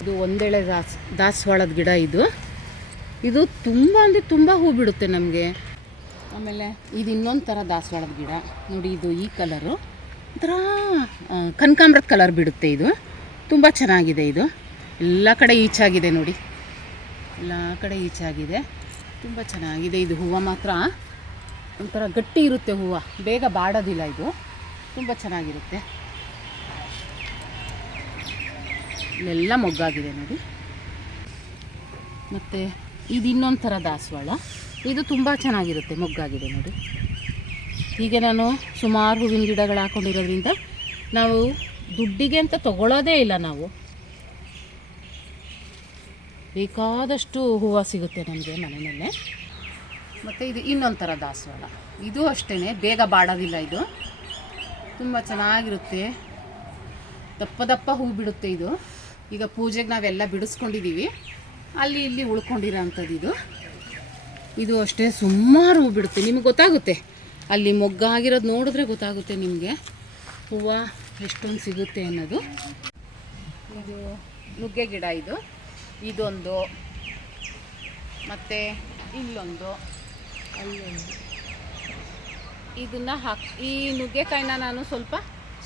ಇದು ಒಂದೇಳೆ ದಾಸವಾಳದ ಗಿಡ. ಇದು ತುಂಬ ಅಂದರೆ ತುಂಬ ಹೂ ಬಿಡುತ್ತೆ ನಮಗೆ. ಆಮೇಲೆ ಇದು ಇನ್ನೊಂದು ಥರ ದಾಸವಾಳದ ಗಿಡ ನೋಡಿ. ಇದು ಈ ಕಲರು ಒಂಥರ ಕನಕಾಂಬರದ ಕಲರ್ ಬಿಡುತ್ತೆ. ಇದು ತುಂಬ ಚೆನ್ನಾಗಿದೆ. ಇದು ಎಲ್ಲ ಕಡೆ ಈಚಾಗಿದೆ ನೋಡಿ, ಎಲ್ಲ ಕಡೆ ಈಚಾಗಿದೆ, ತುಂಬ ಚೆನ್ನಾಗಿದೆ. ಇದು ಹೂವು ಮಾತ್ರ ಒಂಥರ ಗಟ್ಟಿ ಇರುತ್ತೆ, ಹೂವು ಬೇಗ ಬಾಡೋದಿಲ್ಲ. ಇದು ತುಂಬ ಚೆನ್ನಾಗಿರುತ್ತೆ. ಇಲ್ಲೆಲ್ಲ ಮೊಗ್ಗಾಗಿದೆ ನೋಡಿ. ಮತ್ತು ಇದು ಇನ್ನೊಂದು ಥರ ದಾಸವಾಳ, ಇದು ತುಂಬ ಚೆನ್ನಾಗಿರುತ್ತೆ, ಮೊಗ್ಗಾಗಿದೆ ನೋಡಿ. ಹೀಗೆ ನಾನು ಸುಮಾರು ಹೂವಿನ ಗಿಡಗಳು ಹಾಕ್ಕೊಂಡಿರೋದ್ರಿಂದ ನಾವು ದುಡ್ಡಿಗೆ ಅಂತ ತೊಗೊಳ್ಳೋದೇ ಇಲ್ಲ. ನಾವು ಬೇಕಾದಷ್ಟು ಹೂವು ಸಿಗುತ್ತೆ ನಮಗೆ ಮನೆಯಲ್ಲೇ. ಮತ್ತು ಇದು ಇನ್ನೊಂದು ಥರ ದಾಸವಾಳ, ಇದು ಅಷ್ಟೇ ಬೇಗ ಬಾಡೋದಿಲ್ಲ. ಇದು ತುಂಬ ಚೆನ್ನಾಗಿರುತ್ತೆ, ದಪ್ಪ ದಪ್ಪ ಹೂ ಬಿಡುತ್ತೆ. ಇದು ಈಗ ಪೂಜೆಗೆ ನಾವೆಲ್ಲ ಬಿಡಿಸ್ಕೊಂಡಿದ್ದೀವಿ, ಅಲ್ಲಿ ಇಲ್ಲಿ ಉಳ್ಕೊಂಡಿರೋ ಅಂಥದ್ದು. ಇದು ಅಷ್ಟೇ ಸುಮಾರು ಹೂ ಬಿಡುತ್ತೆ. ನಿಮಗೆ ಗೊತ್ತಾಗುತ್ತೆ, ಅಲ್ಲಿ ಮೊಗ್ಗಾಗಿರೋದು ನೋಡಿದ್ರೆ ಗೊತ್ತಾಗುತ್ತೆ ನಿಮಗೆ ಹೂವು ಎಷ್ಟೊಂದು ಸಿಗುತ್ತೆ ಅನ್ನೋದು. ಇದು ನುಗ್ಗೆ ಗಿಡ, ಇದೊಂದು, ಮತ್ತು ಇಲ್ಲೊಂದು, ಅಲ್ಲೊಂದು. ಇದನ್ನು ಈ ನುಗ್ಗೆಕಾಯಿನ ನಾನು ಸ್ವಲ್ಪ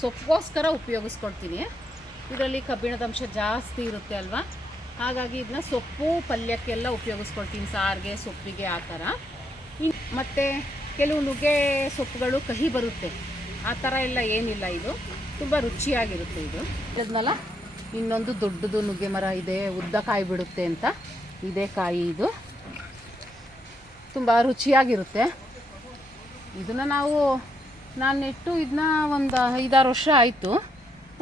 ಸೊಪ್ಪಿಗೋಸ್ಕರ ಉಪಯೋಗಿಸ್ಕೊಳ್ತೀನಿ. ಇದರಲ್ಲಿ ಕಬ್ಬಿಣದ ಅಂಶ ಜಾಸ್ತಿ ಇರುತ್ತೆ ಅಲ್ವಾ, ಹಾಗಾಗಿ ಇದನ್ನ ಸೊಪ್ಪು ಪಲ್ಯಕ್ಕೆಲ್ಲ ಉಪಯೋಗಿಸ್ಕೊಳ್ತೀನಿ, ಸಾರಿಗೆ, ಸೊಪ್ಪಿಗೆ ಆ ಥರ. ಮತ್ತು ಕೆಲವು ನುಗ್ಗೆ ಸೊಪ್ಪುಗಳು ಕಹಿ ಬರುತ್ತೆ, ಆ ಥರ ಎಲ್ಲ ಏನಿಲ್ಲ. ಇದು ತುಂಬ ರುಚಿಯಾಗಿರುತ್ತೆ. ಇದನ್ನೆಲ್ಲ ಇನ್ನೊಂದು ದೊಡ್ಡದು ನುಗ್ಗೆ ಮರ ಇದೆ, ಉದ್ದ ಕಾಯಿ ಬಿಡುತ್ತೆ ಅಂತ. ಇದೇ ಕಾಯಿ, ಇದು ತುಂಬ ರುಚಿಯಾಗಿರುತ್ತೆ. ಇದನ್ನು ನಾನು ನೆಟ್ಟು ಇದನ್ನ ಒಂದು 5-6 ವರ್ಷ ಆಯಿತು.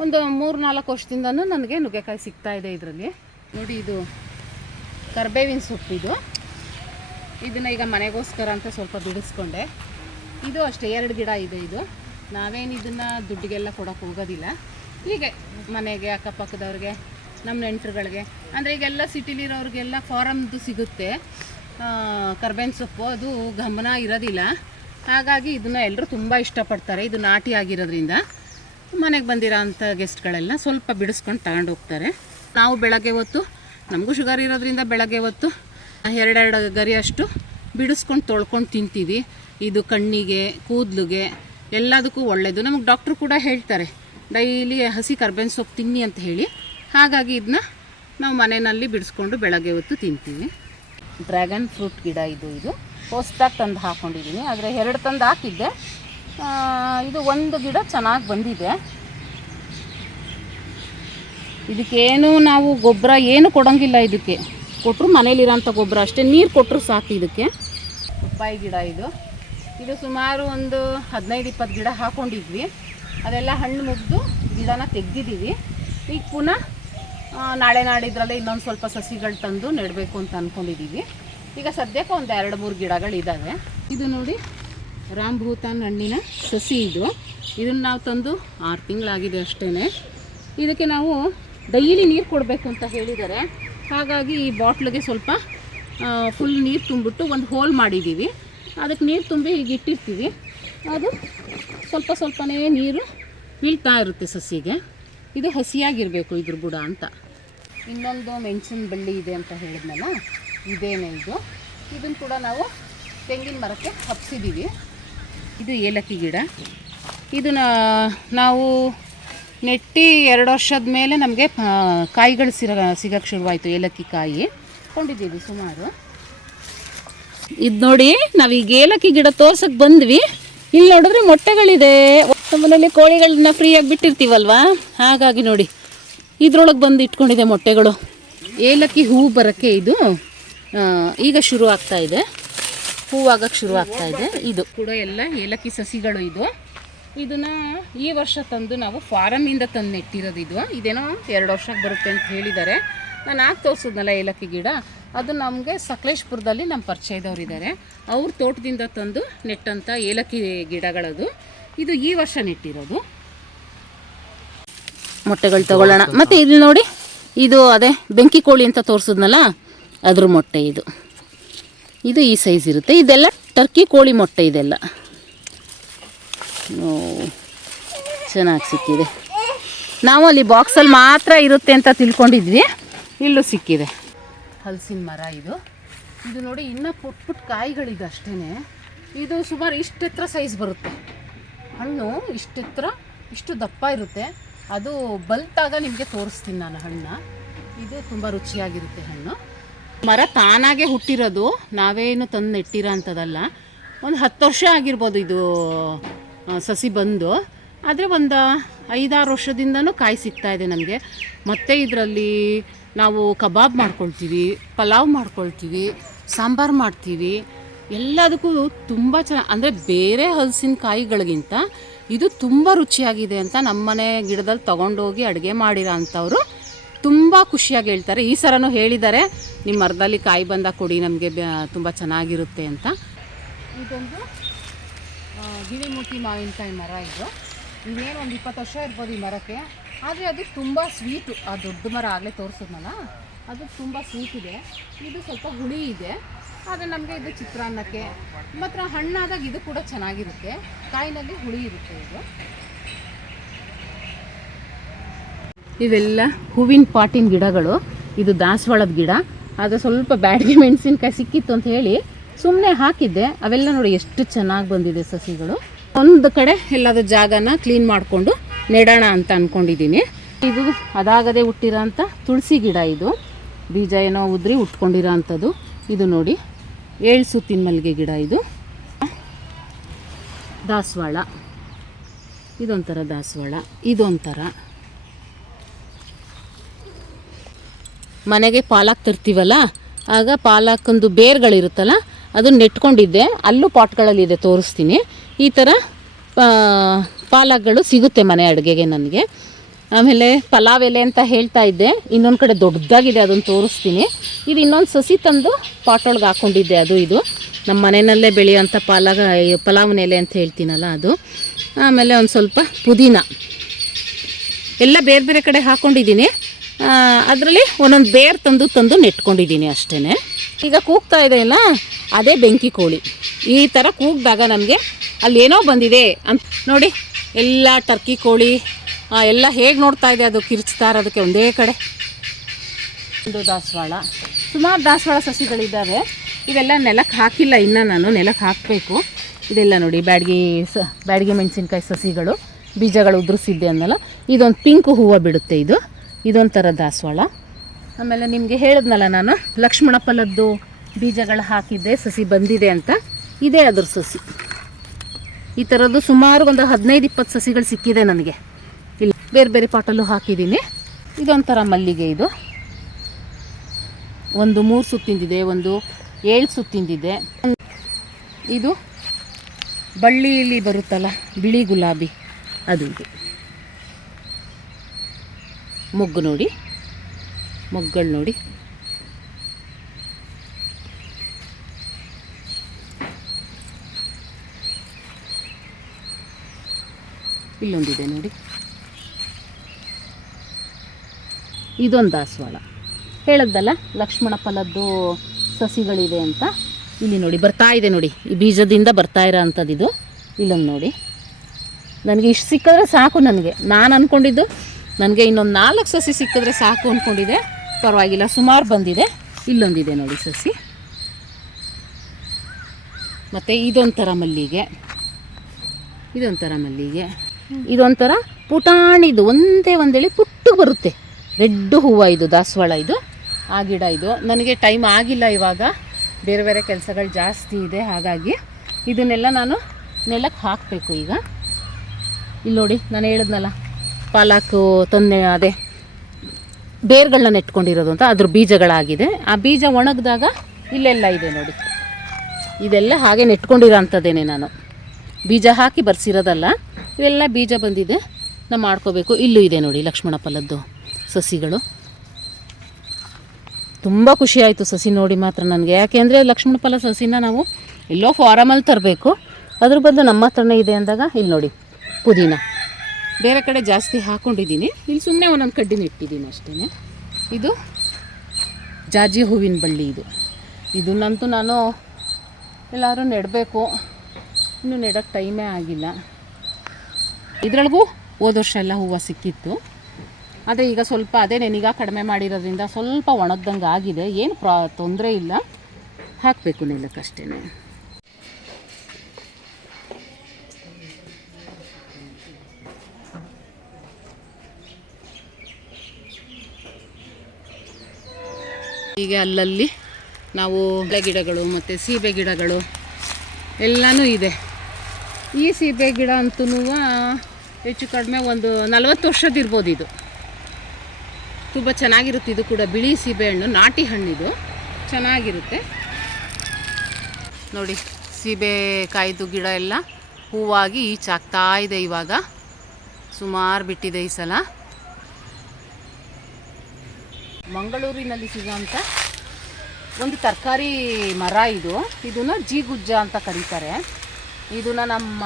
ಒಂದು 3-4 ವರ್ಷದಿಂದನೂ ನನಗೆ ನುಗ್ಗೆಕಾಯಿ ಸಿಗ್ತಾಯಿದೆ ಇದರಲ್ಲಿ ನೋಡಿ. ಇದು ಕರ್ಬೇವಿನ ಸೊಪ್ಪು. ಇದನ್ನು ಈಗ ಮನೆಗೋಸ್ಕರ ಅಂತ ಸ್ವಲ್ಪ ಬಿಡಿಸ್ಕೊಂಡೆ. ಇದು ಅಷ್ಟೇ 2 ಗಿಡ ಇದೆ. ಇದು ನಾವೇನು ಇದನ್ನು ದುಡ್ಡಿಗೆಲ್ಲ ಕೊಡೋಕೆ ಹೋಗೋದಿಲ್ಲ, ಹೀಗೆ ಮನೆಗೆ, ಅಕ್ಕಪಕ್ಕದವ್ರಿಗೆ, ನಮ್ಮ ನೆಂಟರುಗಳಿಗೆ. ಅಂದರೆ ಈಗೆಲ್ಲ ಸಿಟಿಲಿರೋರಿಗೆಲ್ಲ ಫಾರಮ್ದು ಸಿಗುತ್ತೆ ಕರ್ಬೇವಿನ ಸೊಪ್ಪು, ಅದು ಗಮನ ಇರೋದಿಲ್ಲ. ಹಾಗಾಗಿ ಇದನ್ನು ಎಲ್ಲರೂ ತುಂಬ ಇಷ್ಟಪಡ್ತಾರೆ. ಇದು ನಾಟಿ ಆಗಿರೋದ್ರಿಂದ ಮನೆಗೆ ಬಂದಿರೋ ಅಂಥ ಗೆಸ್ಟ್ಗಳೆಲ್ಲ ಸ್ವಲ್ಪ ಬಿಡಿಸ್ಕೊಂಡು ತಗೊಂಡು ಹೋಗ್ತಾರೆ. ನಾವು ಬೆಳಗ್ಗೆ ಹೊತ್ತು, ನಮಗೂ ಶುಗರ್ ಇರೋದ್ರಿಂದ ಬೆಳಗ್ಗೆ ಹೊತ್ತು 2 ಗರಿಯಷ್ಟು ಬಿಡಿಸ್ಕೊಂಡು ತೊಳ್ಕೊಂಡು ತಿಂತೀವಿ. ಇದು ಕಣ್ಣಿಗೆ, ಕೂದಲಿಗೆ ಎಲ್ಲದಕ್ಕೂ ಒಳ್ಳೆಯದು. ನಮಗೆ ಡಾಕ್ಟ್ರು ಕೂಡ ಹೇಳ್ತಾರೆ ಡೈಲಿ ಹಸಿ ಕರ್ಬೇವಿನ ಸೊಪ್ಪು ತಿನ್ನಿ ಅಂತ ಹೇಳಿ. ಹಾಗಾಗಿ ಇದನ್ನ ನಾವು ಮನೆಯಲ್ಲಿ ಬಿಡಿಸ್ಕೊಂಡು ಬೆಳಗ್ಗೆ ಹೊತ್ತು ತಿಂತೀವಿ. ಡ್ರ್ಯಾಗನ್ ಫ್ರೂಟ್ ಗಿಡ ಇದು ಹೊಸ್ದಾಗಿ ತಂದು ಹಾಕ್ಕೊಂಡಿದ್ದೀನಿ. ಆದರೆ 2 ತಂದು ಹಾಕಿದ್ದೆ. ಇದು ಒಂದು ಗಿಡ ಚೆನ್ನಾಗಿ ಬಂದಿದೆ. ಇದಕ್ಕೇನು ನಾವು ಗೊಬ್ಬರ ಏನು ಕೊಡೋಂಗಿಲ್ಲ. ಇದಕ್ಕೆ ಕೊಟ್ಟರು ಮನೇಲಿರೋಂಥ ಗೊಬ್ಬರ ಅಷ್ಟೇ, ನೀರು ಕೊಟ್ಟರು ಸಾಕು. ಇದಕ್ಕೆ ಪಪ್ಪಾಯಿ ಗಿಡ ಇದು ಸುಮಾರು ಒಂದು 15-20 ಗಿಡ ಹಾಕ್ಕೊಂಡಿದ್ವಿ. ಅದೆಲ್ಲ ಹಣ್ಣು ಮುಗಿದು ಗಿಡನ ತೆಗೆದಿದ್ದೀವಿ. ಈಗ ಪುನಃ ನಾಳೆ ನಾಡಿದ್ರಲ್ಲೇ ಇನ್ನೊಂದು ಸ್ವಲ್ಪ ಸಸಿಗಳು ತಂದು ನೆಡಬೇಕು ಅಂತ ಅಂದ್ಕೊಂಡಿದ್ದೀವಿ. ಈಗ ಸದ್ಯಕ್ಕೆ ಒಂದು 2-3 ಗಿಡಗಳಿದ್ದಾವೆ. ಇದು ನೋಡಿ ರಾಮ್ಭೂತಾನ್ ಹಣ್ಣಿನ ಸಸಿ. ಇದನ್ನು ನಾವು ತಂದು 6 ತಿಂಗಳಾಗಿದೆ ಅಷ್ಟೇ. ಇದಕ್ಕೆ ನಾವು ಡೈಲಿ ನೀರು ಕೊಡಬೇಕು ಅಂತ ಹೇಳಿದ್ದಾರೆ. ಹಾಗಾಗಿ ಈ ಬಾಟ್ಲಿಗೆ ಸ್ವಲ್ಪ ಫುಲ್ ನೀರು ತುಂಬಿಟ್ಟು ಒಂದು ಹೋಲ್ ಮಾಡಿದ್ದೀವಿ. ಅದಕ್ಕೆ ನೀರು ತುಂಬಿ ಹೀಗೆ ಇಟ್ಟಿರ್ತೀವಿ. ಅದು ಸ್ವಲ್ಪ ಸ್ವಲ್ಪನೇ ನೀರು ಬೀಳ್ತಾ ಇರುತ್ತೆ ಸಸಿಗೆ. ಇದು ಹಸಿಯಾಗಿರಬೇಕು ಇದ್ರ ಬುಡ ಅಂತ. ಇನ್ನೊಂದು ಮೆಣಸಿನ ಬಳ್ಳಿ ಇದೆ ಅಂತ ಹೇಳಿದ್ನಲ್ಲ, ಇದೇನೆ ಇದನ್ನು ಕೂಡ ನಾವು ತೆಂಗಿನ ಮರಕ್ಕೆ ಹಬ್ಸಿದ್ದೀವಿ. ಇದು ಏಲಕ್ಕಿ ಗಿಡ. ಇದನ್ನು ನಾವು ನೆಟ್ಟಿ 2 ವರ್ಷದ ಮೇಲೆ ನಮಗೆ ಕಾಯಿಗಳು ಸಿಗೋಕ್ಕೆ ಶುರುವಾಯಿತು. ಏಲಕ್ಕಿ ಕಾಯಿ ಕೊಂಡಿದ್ದೀವಿ ಸುಮಾರು. ಇದು ನೋಡಿ, ನಾವೀಗ ಏಲಕ್ಕಿ ಗಿಡ ತೋರ್ಸಕ್ಕೆ ಬಂದ್ವಿ. ಇಲ್ಲಿ ನೋಡಿದ್ರೆ ಮೊಟ್ಟೆಗಳಿದೆ. ನಮ್ಮನೇಲಿ ಕೋಳಿಗಳನ್ನ ಫ್ರೀಯಾಗಿ ಬಿಟ್ಟಿರ್ತೀವಲ್ವಾ, ಹಾಗಾಗಿ ನೋಡಿ ಇದ್ರೊಳಗೆ ಬಂದು ಇಟ್ಕೊಂಡಿದೆ ಮೊಟ್ಟೆಗಳು. ಏಲಕ್ಕಿ ಹೂ ಬರೋಕ್ಕೆ ಇದು ಈಗ ಶುರು ಆಗ್ತಾಯಿದೆ, ಹೂವಾಗಕ್ಕೆ ಶುರು ಆಗ್ತಾಯಿದೆ. ಇದು ಕೂಡ ಎಲ್ಲ ಏಲಕ್ಕಿ ಸಸಿಗಳು. ಇದನ್ನು ಈ ವರ್ಷ ತಂದು ನಾವು ಫಾರಮ್ಮಿಂದ ತಂದು ನೆಟ್ಟಿರೋದು. ಇದೇನೋ 2 ವರ್ಷಕ್ಕೆ ಬರುತ್ತೆ ಅಂತ ಹೇಳಿದ್ದಾರೆ. ನಾನು ತೋರಿಸಿದ್ನಲ್ಲ ಏಲಕ್ಕಿ ಗಿಡ, ಅದು ನಮಗೆ ಸಕಲೇಶ್ಪುರದಲ್ಲಿ ನಮ್ಮ ಪರಿಚಯದವ್ರು ಇದ್ದಾರೆ, ಅವ್ರ ತೋಟದಿಂದ ತಂದು ನೆಟ್ಟಂಥ ಏಲಕ್ಕಿ ಗಿಡಗಳದು. ಇದು ಈ ವರ್ಷ ನೆಟ್ಟಿರೋದು. ಮೊಟ್ಟೆಗಳು ತಗೊಳ್ಳೋಣ. ಮತ್ತು ಇಲ್ಲಿ ನೋಡಿ, ಇದು ಅದೇ ಬೆಂಕಿ ಕೋಳಿ ಅಂತ ತೋರಿಸಿದ್ನಲ್ಲ, ಅದ್ರ ಮೊಟ್ಟೆ ಇದು. ಇದು ಈ ಸೈಜ್ ಇರುತ್ತೆ. ಇದೆಲ್ಲ ಟರ್ಕಿ ಕೋಳಿ ಮೊಟ್ಟೆ. ಇದೆಲ್ಲ ಚೆನ್ನಾಗಿ ಸಿಕ್ಕಿದೆ. ನಾವು ಅಲ್ಲಿ ಬಾಕ್ಸಲ್ಲಿ ಮಾತ್ರ ಇರುತ್ತೆ ಅಂತ ತಿಳ್ಕೊಂಡಿದ್ವಿ, ಇಲ್ಲೂ ಸಿಕ್ಕಿದೆ. ಹಲಸಿನ ಮರ ಇದು. ಇದು ನೋಡಿ, ಇನ್ನೂ ಪುಟ್ ಪುಟ್ ಕಾಯಿಗಳಿದೆ ಅಷ್ಟೇ. ಇದು ಸುಮಾರು ಇಷ್ಟೆತ್ರ ಸೈಜ್ ಬರುತ್ತೆ. ಹಣ್ಣು ಇಷ್ಟೆತ್ರ, ಇಷ್ಟು ದಪ್ಪ ಇರುತ್ತೆ. ಅದು ಬಲ್ತಾಗ ನಿಮಗೆ ತೋರಿಸ್ತೀನಿ ನಾನು ಹಣ್ಣ. ಇದು ತುಂಬ ರುಚಿಯಾಗಿರುತ್ತೆ ಹಣ್ಣು. ಮರ ತಾನಾಗೆ ಹುಟ್ಟಿರೋದು, ನಾವೇನು ತಂದು ನೆಟ್ಟಿರೋ ಅಂಥದ್ದಲ್ಲ. ಒಂದು 10 ವರ್ಷ ಆಗಿರ್ಬೋದು ಇದು ಸಸಿ ಬಂದು. ಆದರೆ ಒಂದು 5-6 ವರ್ಷದಿಂದನೂ ಕಾಯಿ ಸಿಗ್ತಾಯಿದೆ ನಮಗೆ. ಮತ್ತು ಇದರಲ್ಲಿ ನಾವು ಕಬಾಬ್ ಮಾಡ್ಕೊಳ್ತೀವಿ, ಪಲಾವ್ ಮಾಡ್ಕೊಳ್ತೀವಿ, ಸಾಂಬಾರು ಮಾಡ್ತೀವಿ. ಎಲ್ಲದಕ್ಕೂ ತುಂಬ ಚೆನ್ನಾಗಿ, ಅಂದರೆ ಬೇರೆ ಹಲಸಿನಕಾಯಿಗಳಿಗಿಂತ ಇದು ತುಂಬ ರುಚಿಯಾಗಿದೆ ಅಂತ ನಮ್ಮನೆ ಗಿಡದಲ್ಲಿ ತೊಗೊಂಡೋಗಿ ಅಡುಗೆ ಮಾಡಿರೋ ಅಂಥವ್ರು ತುಂಬ ಖುಷಿಯಾಗಿ ಹೇಳ್ತಾರೆ. ಈ ಸರನೂ ಹೇಳಿದ್ದಾರೆ, ನಿಮ್ಮ ಮರದಲ್ಲಿ ಕಾಯಿ ಬಂದಾಗ ಕೊಡಿ, ನಮಗೆ ತುಂಬ ಚೆನ್ನಾಗಿರುತ್ತೆ ಅಂತ. ಇದೊಂದು ಗಿಳಿಮುಖಿ ಮಾವಿನಕಾಯಿ ಮರ. ಇದು ಇನ್ನೇನು ಒಂದು 20 ವರ್ಷ ಇರ್ಬೋದು ಈ ಮರಕ್ಕೆ. ಆದರೆ ಅದು ತುಂಬ ಸ್ವೀಟು. ಆ ದೊಡ್ಡ ಮರ ಆಗಲೇ ತೋರಿಸಿದ್ನಲ್ಲ, ಅದು ತುಂಬ ಸ್ವೀಟ್ ಇದೆ. ಇದು ಸ್ವಲ್ಪ ಹುಳಿ ಇದೆ. ಆದರೆ ನಮಗೆ ಇದು ಚಿತ್ರಾನ್ನಕ್ಕೆ ಮಾತ್ರ, ಹಣ್ಣಾದಾಗ ಇದು ಕೂಡ ಚೆನ್ನಾಗಿರುತ್ತೆ. ಕಾಯಿನಲ್ಲಿ ಹುಳಿ ಇರುತ್ತೆ ಇದು. ಇವೆಲ್ಲ ಹೂವಿನ ಪಾಟಿನ ಗಿಡಗಳು. ಇದು ದಾಸವಾಳದ ಗಿಡ. ಅದು ಸ್ವಲ್ಪ ಬ್ಯಾಡಗಿ ಮೆಣಸಿನ್ಕಾಯಿ ಸಿಕ್ಕಿತ್ತು ಅಂತ ಹೇಳಿ ಸುಮ್ಮನೆ ಹಾಕಿದ್ದೆ. ಅವೆಲ್ಲ ನೋಡಿ ಎಷ್ಟು ಚೆನ್ನಾಗಿ ಬಂದಿದೆ ಸಸಿಗಳು. ಒಂದು ಕಡೆ ಎಲ್ಲಾದರೂ ಜಾಗನ ಕ್ಲೀನ್ ಮಾಡಿಕೊಂಡು ನೆಡೋಣ ಅಂತ ಅಂದ್ಕೊಂಡಿದ್ದೀನಿ. ಇದು ಅದಾಗದೇ ಹುಟ್ಟಿರೋ ಅಂಥ ತುಳಸಿ ಗಿಡ. ಇದು ಬೀಜ ಏನೋ ಉದ್ರಿ ಉಟ್ಕೊಂಡಿರೋ ಅಂಥದ್ದು. ಇದು ನೋಡಿ, 7 ಸುತ್ತಿನ ಮಲ್ಲಿಗೆ ಗಿಡ. ಇದು ದಾಸವಾಳ. ಇದೊಂಥರ ದಾಸವಾಳ. ಇದೊಂಥರ ಮನೆಗೆ ಪಾಲಕ್ ತರ್ತೀವಲ್ಲ, ಆಗ ಪಾಲಕ್ಕೊಂದು ಬೇರ್ಗಳಿರುತ್ತಲ್ಲ, ಅದನ್ನು ನೆಟ್ಕೊಂಡಿದ್ದೆ. ಅಲ್ಲೂ ಪಾಟ್ಗಳಲ್ಲಿದೆ, ತೋರಿಸ್ತೀನಿ. ಈ ಥರ ಪಾಲಕ್ಗಳು ಸಿಗುತ್ತೆ ಮನೆ ಅಡುಗೆಗೆ ನನಗೆ. ಆಮೇಲೆ ಪಲಾವ್ ಎಲೆ ಅಂತ ಹೇಳ್ತಾ ಇದ್ದೆ, ಇನ್ನೊಂದು ಕಡೆ ದೊಡ್ಡದಾಗಿದೆ, ಅದನ್ನು ತೋರಿಸ್ತೀನಿ. ಇದು ಇನ್ನೊಂದು ಸಸಿ ತಂದು ಪಾಟೊಳಗೆ ಹಾಕ್ಕೊಂಡಿದ್ದೆ. ಅದು ಇದು ನಮ್ಮ ಮನೆಯಲ್ಲೇ ಬೆಳೆಯೋಂಥ ಪಲಾವ್ನ ಎಲೆ ಅಂತ ಹೇಳ್ತೀನಲ್ಲ ಅದು. ಆಮೇಲೆ ಒಂದು ಸ್ವಲ್ಪ ಪುದೀನ ಎಲ್ಲ ಬೇರೆ ಬೇರೆ ಕಡೆ ಹಾಕ್ಕೊಂಡಿದ್ದೀನಿ. ಅದರಲ್ಲಿ ಒಂದೊಂದು ಬೇರು ತಂದು ನೆಟ್ಕೊಂಡಿದ್ದೀನಿ ಅಷ್ಟೇ. ಈಗ ಕೂಗ್ತಾ ಇದೆಯಲ್ಲ, ಅದೇ ಬೆಂಕಿ ಕೋಳಿ. ಈ ಥರ ಕೂಗಿದಾಗ ನಮಗೆ ಅಲ್ಲೇನೋ ಬಂದಿದೆ ಅಂತ ನೋಡಿ. ಎಲ್ಲ ಟರ್ಕಿ ಕೋಳಿ ಎಲ್ಲ ಹೇಗೆ ನೋಡ್ತಾ ಇದೆ, ಅದು ಕಿರ್ಚ್ತಾ ಇರೋದಕ್ಕೆ ಒಂದೇ ಕಡೆ. ಒಂದು ದಾಸವಾಳ, ಸುಮಾರು ದಾಸವಾಳ ಸಸಿಗಳಿದ್ದಾವೆ. ಇವೆಲ್ಲ ನೆಲಕ್ಕೆ ಹಾಕಿಲ್ಲ ಇನ್ನು, ನಾನು ನೆಲಕ್ಕೆ ಹಾಕಬೇಕು. ಇದೆಲ್ಲ ನೋಡಿ, ಬ್ಯಾಡಗಿ ಮೆಣಸಿನ್ಕಾಯಿ ಸಸಿಗಳು, ಬೀಜಗಳು ಉದುರಿಸಿದ್ದೆ ಅನ್ನಲ್ಲ. ಇದೊಂದು ಪಿಂಕ್ ಹೂವು ಬಿಡುತ್ತೆ. ಇದೊಂಥರ ದಾಸವಾಳ. ಆಮೇಲೆ ನಿಮಗೆ ಹೇಳಿದ್ನಲ್ಲ ನಾನು, ಲಕ್ಷ್ಮಣ ಫಲದ್ದು ಬೀಜಗಳು ಹಾಕಿದ್ದೆ, ಸಸಿ ಬಂದಿದೆ ಅಂತ. ಇದೇ ಅದ್ರ ಸಸಿ. ಈ ಥರದ್ದು ಸುಮಾರು ಒಂದು 15-20 ಸಸಿಗಳು ಸಿಕ್ಕಿದೆ ನನಗೆ. ಇಲ್ಲಿ ಬೇರೆ ಬೇರೆ ಪಾಟಲ್ಲೂ ಹಾಕಿದ್ದೀನಿ. ಇದೊಂಥರ ಮಲ್ಲಿಗೆ. ಇದು ಒಂದು 3 ಸುತ್ತಿಂದಿದೆ, ಒಂದು 7 ಸುತ್ತಿಂದಿದೆ. ಇದು ಬಳ್ಳಿಯಲ್ಲಿ ಬರುತ್ತಲ್ಲ ಬಿಳಿ ಗುಲಾಬಿ, ಅದು. ಇದು ಮೊಗ್ಗು ನೋಡಿ, ಮೊಗ್ಗಳು ನೋಡಿ. ಇಲ್ಲೊಂದಿದೆ ನೋಡಿ, ಇದೊಂದು ದಾಸವಾಳ. ಹೇಳಿದ್ದಲ್ಲ ಲಕ್ಷ್ಮಣ ಫಲದ್ದು ಸಸಿಗಳಿದೆ ಅಂತ. ಇಲ್ಲಿ ನೋಡಿ ಬರ್ತಾ ಇದೆ ನೋಡಿ, ಈ ಬೀಜದಿಂದ ಬರ್ತಾ ಇರೋ ಅಂಥದ್ದು ಇದು. ಇಲ್ಲೊಂದು ನೋಡಿ, ನನಗೆ ಇಷ್ಟು ಸಿಕ್ಕಿದ್ರೆ ಸಾಕು. ನಾನು ಅಂದ್ಕೊಂಡಿದ್ದು ನನಗೆ ಇನ್ನೊಂದು 4 ಸಸಿ ಸಿಕ್ಕಿದ್ರೆ ಸಾಕು ಅಂದ್ಕೊಂಡಿದ್ದೆ. ಪರವಾಗಿಲ್ಲ, ಸುಮಾರು ಬಂದಿದೆ. ಇಲ್ಲೊಂದಿದೆ ನೋಡಿ ಸಸಿ. ಮತ್ತು ಇದೊಂಥರ ಮಲ್ಲಿಗೆ. ಇದೊಂಥರ ಪುಟಾಣಿದು, ಒಂದೇಳಿ ಪುಟ್ಟು ಬರುತ್ತೆ, ರೆಡ್ ಹೂವು. ಇದು ದಾಸವಾಳ. ಇದು ಆ ಗಿಡ. ಇದು ನನಗೆ ಟೈಮ್ ಆಗಿಲ್ಲ ಇವಾಗ, ಬೇರೆ ಬೇರೆ ಕೆಲಸಗಳು ಜಾಸ್ತಿ ಇದೆ. ಹಾಗಾಗಿ ಇದನ್ನೆಲ್ಲ ನಾನು ನೆಲಕ್ಕೆ ಹಾಕಬೇಕು ಈಗ. ಇಲ್ಲಿ ನೋಡಿ, ನಾನು ಹೇಳಿದ್ನಲ್ಲ ಪಾಲಕ್ಕು ತಂದೆ, ಅದೇ ಬೇರುಗಳನ್ನ ನೆಟ್ಕೊಂಡಿರೋದು ಅಂತ, ಅದ್ರ ಬೀಜಗಳಾಗಿದೆ. ಆ ಬೀಜ ಒಣಗಿದಾಗ ಇಲ್ಲೆಲ್ಲ ಇದೆ ನೋಡಿ. ಇದೆಲ್ಲ ಹಾಗೆ ನೆಟ್ಕೊಂಡಿರೋ ಅಂಥದ್ದೇನೆ, ನಾನು ಬೀಜ ಹಾಕಿ ಬರ್ಸಿರೋದಲ್ಲ. ಇವೆಲ್ಲ ಬೀಜ ಬಂದಿದೆ, ನಾವು ಮಾಡ್ಕೋಬೇಕು. ಇಲ್ಲೂ ಇದೆ ನೋಡಿ ಲಕ್ಷ್ಮಣ ಫಲದ್ದು ಸಸಿಗಳು. ತುಂಬ ಖುಷಿ ಆಯಿತು ಸಸಿ ನೋಡಿ ಮಾತ್ರ ನನಗೆ. ಯಾಕೆಂದರೆ ಲಕ್ಷ್ಮಣ ಫಲ ಸಸಿನ ನಾವು ಎಲ್ಲೋ ಫಾರಮಲ್ಲಿ ತರಬೇಕು, ಅದ್ರ ಬದಲು ನಮ್ಮ ಹತ್ರನೇ ಇದೆ ಅಂದಾಗ ಇಲ್ಲಿ ನೋಡಿ ಪುದೀನ ಬೇರೆ ಕಡೆ ಜಾಸ್ತಿ ಹಾಕ್ಕೊಂಡಿದ್ದೀನಿ, ಇಲ್ಲಿ ಸುಮ್ಮನೆ ಒಂದೊಂದು ಕಡ್ಡಿ ನೆಟ್ಟಿದ್ದೀನಿ ಅಷ್ಟೇ. ಇದು ಜಾಜಿ ಹೂವಿನ ಬಳ್ಳಿ, ಇದನ್ನಂತೂ ನಾನು ಎಲ್ಲರೂ ನೆಡಬೇಕು, ಇನ್ನೂ ನೆಡೋಕ್ಕೆ ಟೈಮೇ ಆಗಿಲ್ಲ. ಇದರೊಳಗೂ ಹೋದ ವರ್ಷ ಎಲ್ಲ ಹೂವು ಸಿಕ್ಕಿತ್ತು, ಅದೇ ಈಗ ಸ್ವಲ್ಪ ಅದೇ ನೆನೀಗ ಕಡಿಮೆ ಮಾಡಿರೋದ್ರಿಂದ ಸ್ವಲ್ಪ ಒಣಗ್ದಂಗೆ ಆಗಿದೆ. ಏನು ತೊಂದರೆ ಇಲ್ಲ, ಹಾಕಬೇಕು ನೆಲಕ್ಕಷ್ಟೇ. ಹೀಗೆ ಅಲ್ಲಲ್ಲಿ ನಾವು ಬಾಳೆ ಗಿಡಗಳು ಮತ್ತು ಸೀಬೆ ಗಿಡಗಳು ಎಲ್ಲನೂ ಇದೆ. ಈ ಸೀಬೆ ಗಿಡ ಅಂತೂ ಹೆಚ್ಚು ಕಡಿಮೆ ಒಂದು 40 ವರ್ಷದಿರ್ಬೋದು. ಇದು ತುಂಬ ಚೆನ್ನಾಗಿರುತ್ತೆ. ಇದು ಕೂಡ ಬಿಳಿ ಸೀಬೆ ಹಣ್ಣು, ನಾಟಿ ಹಣ್ಣಿದು, ಚೆನ್ನಾಗಿರುತ್ತೆ ನೋಡಿ. ಸೀಬೆಕಾಯ್ದು ಗಿಡ ಎಲ್ಲ ಹೂವಾಗಿ ಈಚಾಗ್ತಾ ಇದೆ. ಇವಾಗ ಸುಮಾರು ಬಿಟ್ಟಿದೆ ಈ ಸಲ. ಮಂಗಳೂರಿನಲ್ಲಿ ಸಿಗೋಂಥ ಒಂದು ತರಕಾರಿ ಮರ ಇದನ್ನು ಜೀಗುಜ್ಜ ಅಂತ ಕರೀತಾರೆ. ಇದನ್ನು ನಮ್ಮ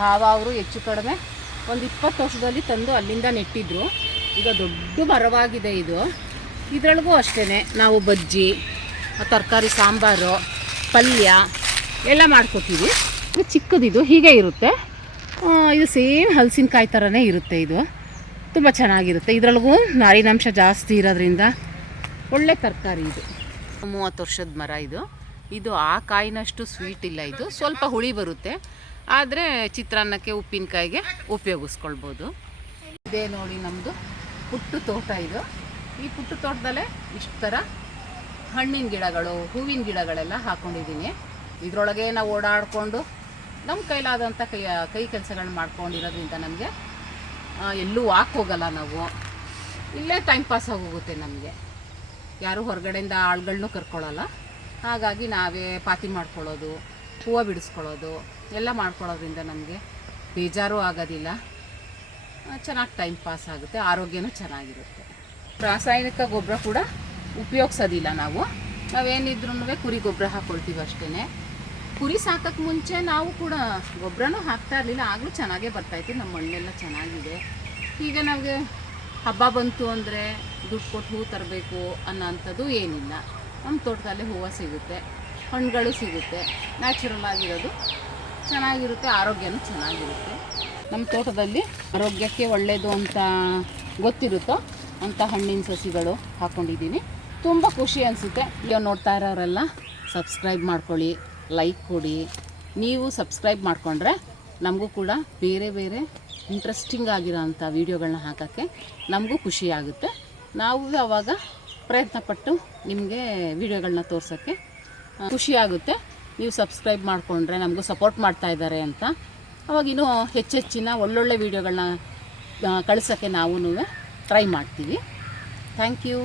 ಭಾವ ಅವರು ಹೆಚ್ಚು ಕಡಿಮೆ ಒಂದು 20 ವರ್ಷದಲ್ಲಿ ತಂದು ಅಲ್ಲಿಂದ ನೆಟ್ಟಿದ್ರು. ಈಗ ದೊಡ್ಡ ಮರವಾಗಿದೆ ಇದು. ಇದರೊಳಗೂ ಅಷ್ಟೇ ನಾವು ಬಜ್ಜಿ, ತರಕಾರಿ ಸಾಂಬಾರು, ಪಲ್ಯ ಎಲ್ಲ ಮಾಡ್ಕೊತೀವಿ. ಇದು ಚಿಕ್ಕದಿದು ಹೀಗೆ ಇರುತ್ತೆ. ಇದು ಸೇಮ್ ಹಲಸಿನಕಾಯಿ ಥರನೇ ಇರುತ್ತೆ. ಇದು ತುಂಬ ಚೆನ್ನಾಗಿರುತ್ತೆ. ಇದರೊಳಗೂ ನಾರಿನಾಂಶ ಜಾಸ್ತಿ ಇರೋದ್ರಿಂದ ಒಳ್ಳೆ ತರಕಾರಿ. ಇದು 30 ವರ್ಷದ ಮರ. ಇದು ಆ ಕಾಯಿನಷ್ಟು ಸ್ವೀಟ್ ಇಲ್ಲ, ಇದು ಸ್ವಲ್ಪ ಹುಳಿ ಬರುತ್ತೆ, ಆದರೆ ಚಿತ್ರಾನ್ನಕ್ಕೆ ಉಪ್ಪಿನಕಾಯಿಗೆ ಉಪಯೋಗಿಸ್ಕೊಳ್ಬೋದು. ಇದೇ ನೋಡಿ ನಮ್ಮದು ಪುಟ್ಟು ತೋಟ. ಈ ಪುಟ್ಟು ತೋಟದಲ್ಲೇ ಇಷ್ಟು ಥರ ಹಣ್ಣಿನ ಗಿಡಗಳು, ಹೂವಿನ ಗಿಡಗಳೆಲ್ಲ ಹಾಕ್ಕೊಂಡಿದ್ದೀನಿ. ಇದರೊಳಗೆ ನಾವು ಓಡಾಡಿಕೊಂಡು ನಮ್ಮ ಕೈಲಾದಂಥ ಕೈ ಕೆಲಸಗಳನ್ನ ಮಾಡ್ಕೊಂಡಿರೋದ್ರಿಂದ ನಮಗೆ ಎಲ್ಲೂ ವಾಕ್ ಹೋಗಲ್ಲ. ನಾವು ಇಲ್ಲೇ ಟೈಮ್ ಪಾಸ್ ಆಗೋಗುತ್ತೆ. ನಮಗೆ ಯಾರು ಹೊರಗಡೆಯಿಂದ ಆಳುಗಳನ್ನೂ ಕರ್ಕೊಳ್ಳಲ್ಲ. ಹಾಗಾಗಿ ನಾವೇ ಪಾತಿ ಮಾಡ್ಕೊಳ್ಳೋದು, ಹೂವು ಬಿಡಿಸ್ಕೊಳ್ಳೋದು ಎಲ್ಲ ಮಾಡ್ಕೊಳ್ಳೋದ್ರಿಂದ ನಮಗೆ ಬೇಜಾರು ಆಗೋದಿಲ್ಲ. ಚೆನ್ನಾಗಿ ಟೈಮ್ ಪಾಸ್ ಆಗುತ್ತೆ, ಆರೋಗ್ಯನೂ ಚೆನ್ನಾಗಿರುತ್ತೆ. ರಾಸಾಯನಿಕ ಗೊಬ್ಬರ ಕೂಡ ಉಪಯೋಗಿಸೋದಿಲ್ಲ. ನಾವೇನಿದ್ರೂ ಕುರಿ ಗೊಬ್ಬರ ಹಾಕ್ಕೊಳ್ತೀವಿ ಅಷ್ಟೇ. ಕುರಿ ಸಾಕೋಕ್ಕೆ ಮುಂಚೆ ನಾವು ಕೂಡ ಗೊಬ್ಬರನೂ ಹಾಕ್ತಾ ಇರಲಿಲ್ಲ, ಆಗಲೂ ಚೆನ್ನಾಗೇ ಬರ್ತಾಯಿತ್ತು. ನಮ್ಮ ಮಣ್ಣೆಲ್ಲ ಚೆನ್ನಾಗಿದೆ. ಈಗ ನಮಗೆ ಹಬ್ಬ ಬಂತು ಅಂದರೆ ದುಡ್ಡು ಕೊಟ್ಟು ಹೂವು ತರಬೇಕು ಅನ್ನೋಂಥದ್ದು ಏನಿಲ್ಲ. ನಮ್ಮ ತೋಟದಲ್ಲೇ ಹೂವು ಸಿಗುತ್ತೆ, ಹಣ್ಣುಗಳು ಸಿಗುತ್ತೆ, ನ್ಯಾಚುರಲ್ ಆಗಿರೋದು ಚೆನ್ನಾಗಿರುತ್ತೆ, ಆರೋಗ್ಯನೂ ಚೆನ್ನಾಗಿರುತ್ತೆ. ನಮ್ಮ ತೋಟದಲ್ಲಿ ಆರೋಗ್ಯಕ್ಕೆ ಒಳ್ಳೆಯದು ಅಂತ ಗೊತ್ತಿರುತ್ತೋ ಅಂಥ ಹಣ್ಣಿನ ಸಸಿಗಳು ಹಾಕ್ಕೊಂಡಿದ್ದೀನಿ. ತುಂಬ ಖುಷಿ ಅನಿಸುತ್ತೆ. ಈಗ ನೋಡ್ತಾ ಇರೋರೆಲ್ಲ ಸಬ್ಸ್ಕ್ರೈಬ್ ಮಾಡ್ಕೊಳ್ಳಿ, ಲೈಕ್ ಕೊಡಿ. ನೀವು ಸಬ್ಸ್ಕ್ರೈಬ್ ಮಾಡಿಕೊಂಡ್ರೆ ನಮಗೂ ಕೂಡ ಬೇರೆ ಬೇರೆ ಇಂಟ್ರೆಸ್ಟಿಂಗ್ ಆಗಿರೋಂಥ ವೀಡಿಯೋಗಳನ್ನ ಹಾಕೋಕ್ಕೆ ನಮಗೂ ಖುಷಿ ಆಗುತ್ತೆ. ನಾವು ಆವಾಗ ಪ್ರಯತ್ನಪಟ್ಟು ನಿಮಗೆ ವೀಡಿಯೋಗಳನ್ನ ತೋರ್ಸೋಕ್ಕೆ ಖುಷಿ ಆಗುತ್ತೆ. ನೀವು ಸಬ್ಸ್ಕ್ರೈಬ್ ಮಾಡಿಕೊಂಡ್ರೆ ನಮಗೂ ಸಪೋರ್ಟ್ ಮಾಡ್ತಾಯಿದ್ದಾರೆ ಅಂತ. ಅವಾಗ ಇನ್ನೂ ಹೆಚ್ಚೆಚ್ಚಿನ ಒಳ್ಳೊಳ್ಳೆ ವೀಡಿಯೋಗಳನ್ನ ಕಳಿಸೋಕ್ಕೆ ನಾವು ಟ್ರೈ ಮಾಡ್ತೀವಿ. Thank you.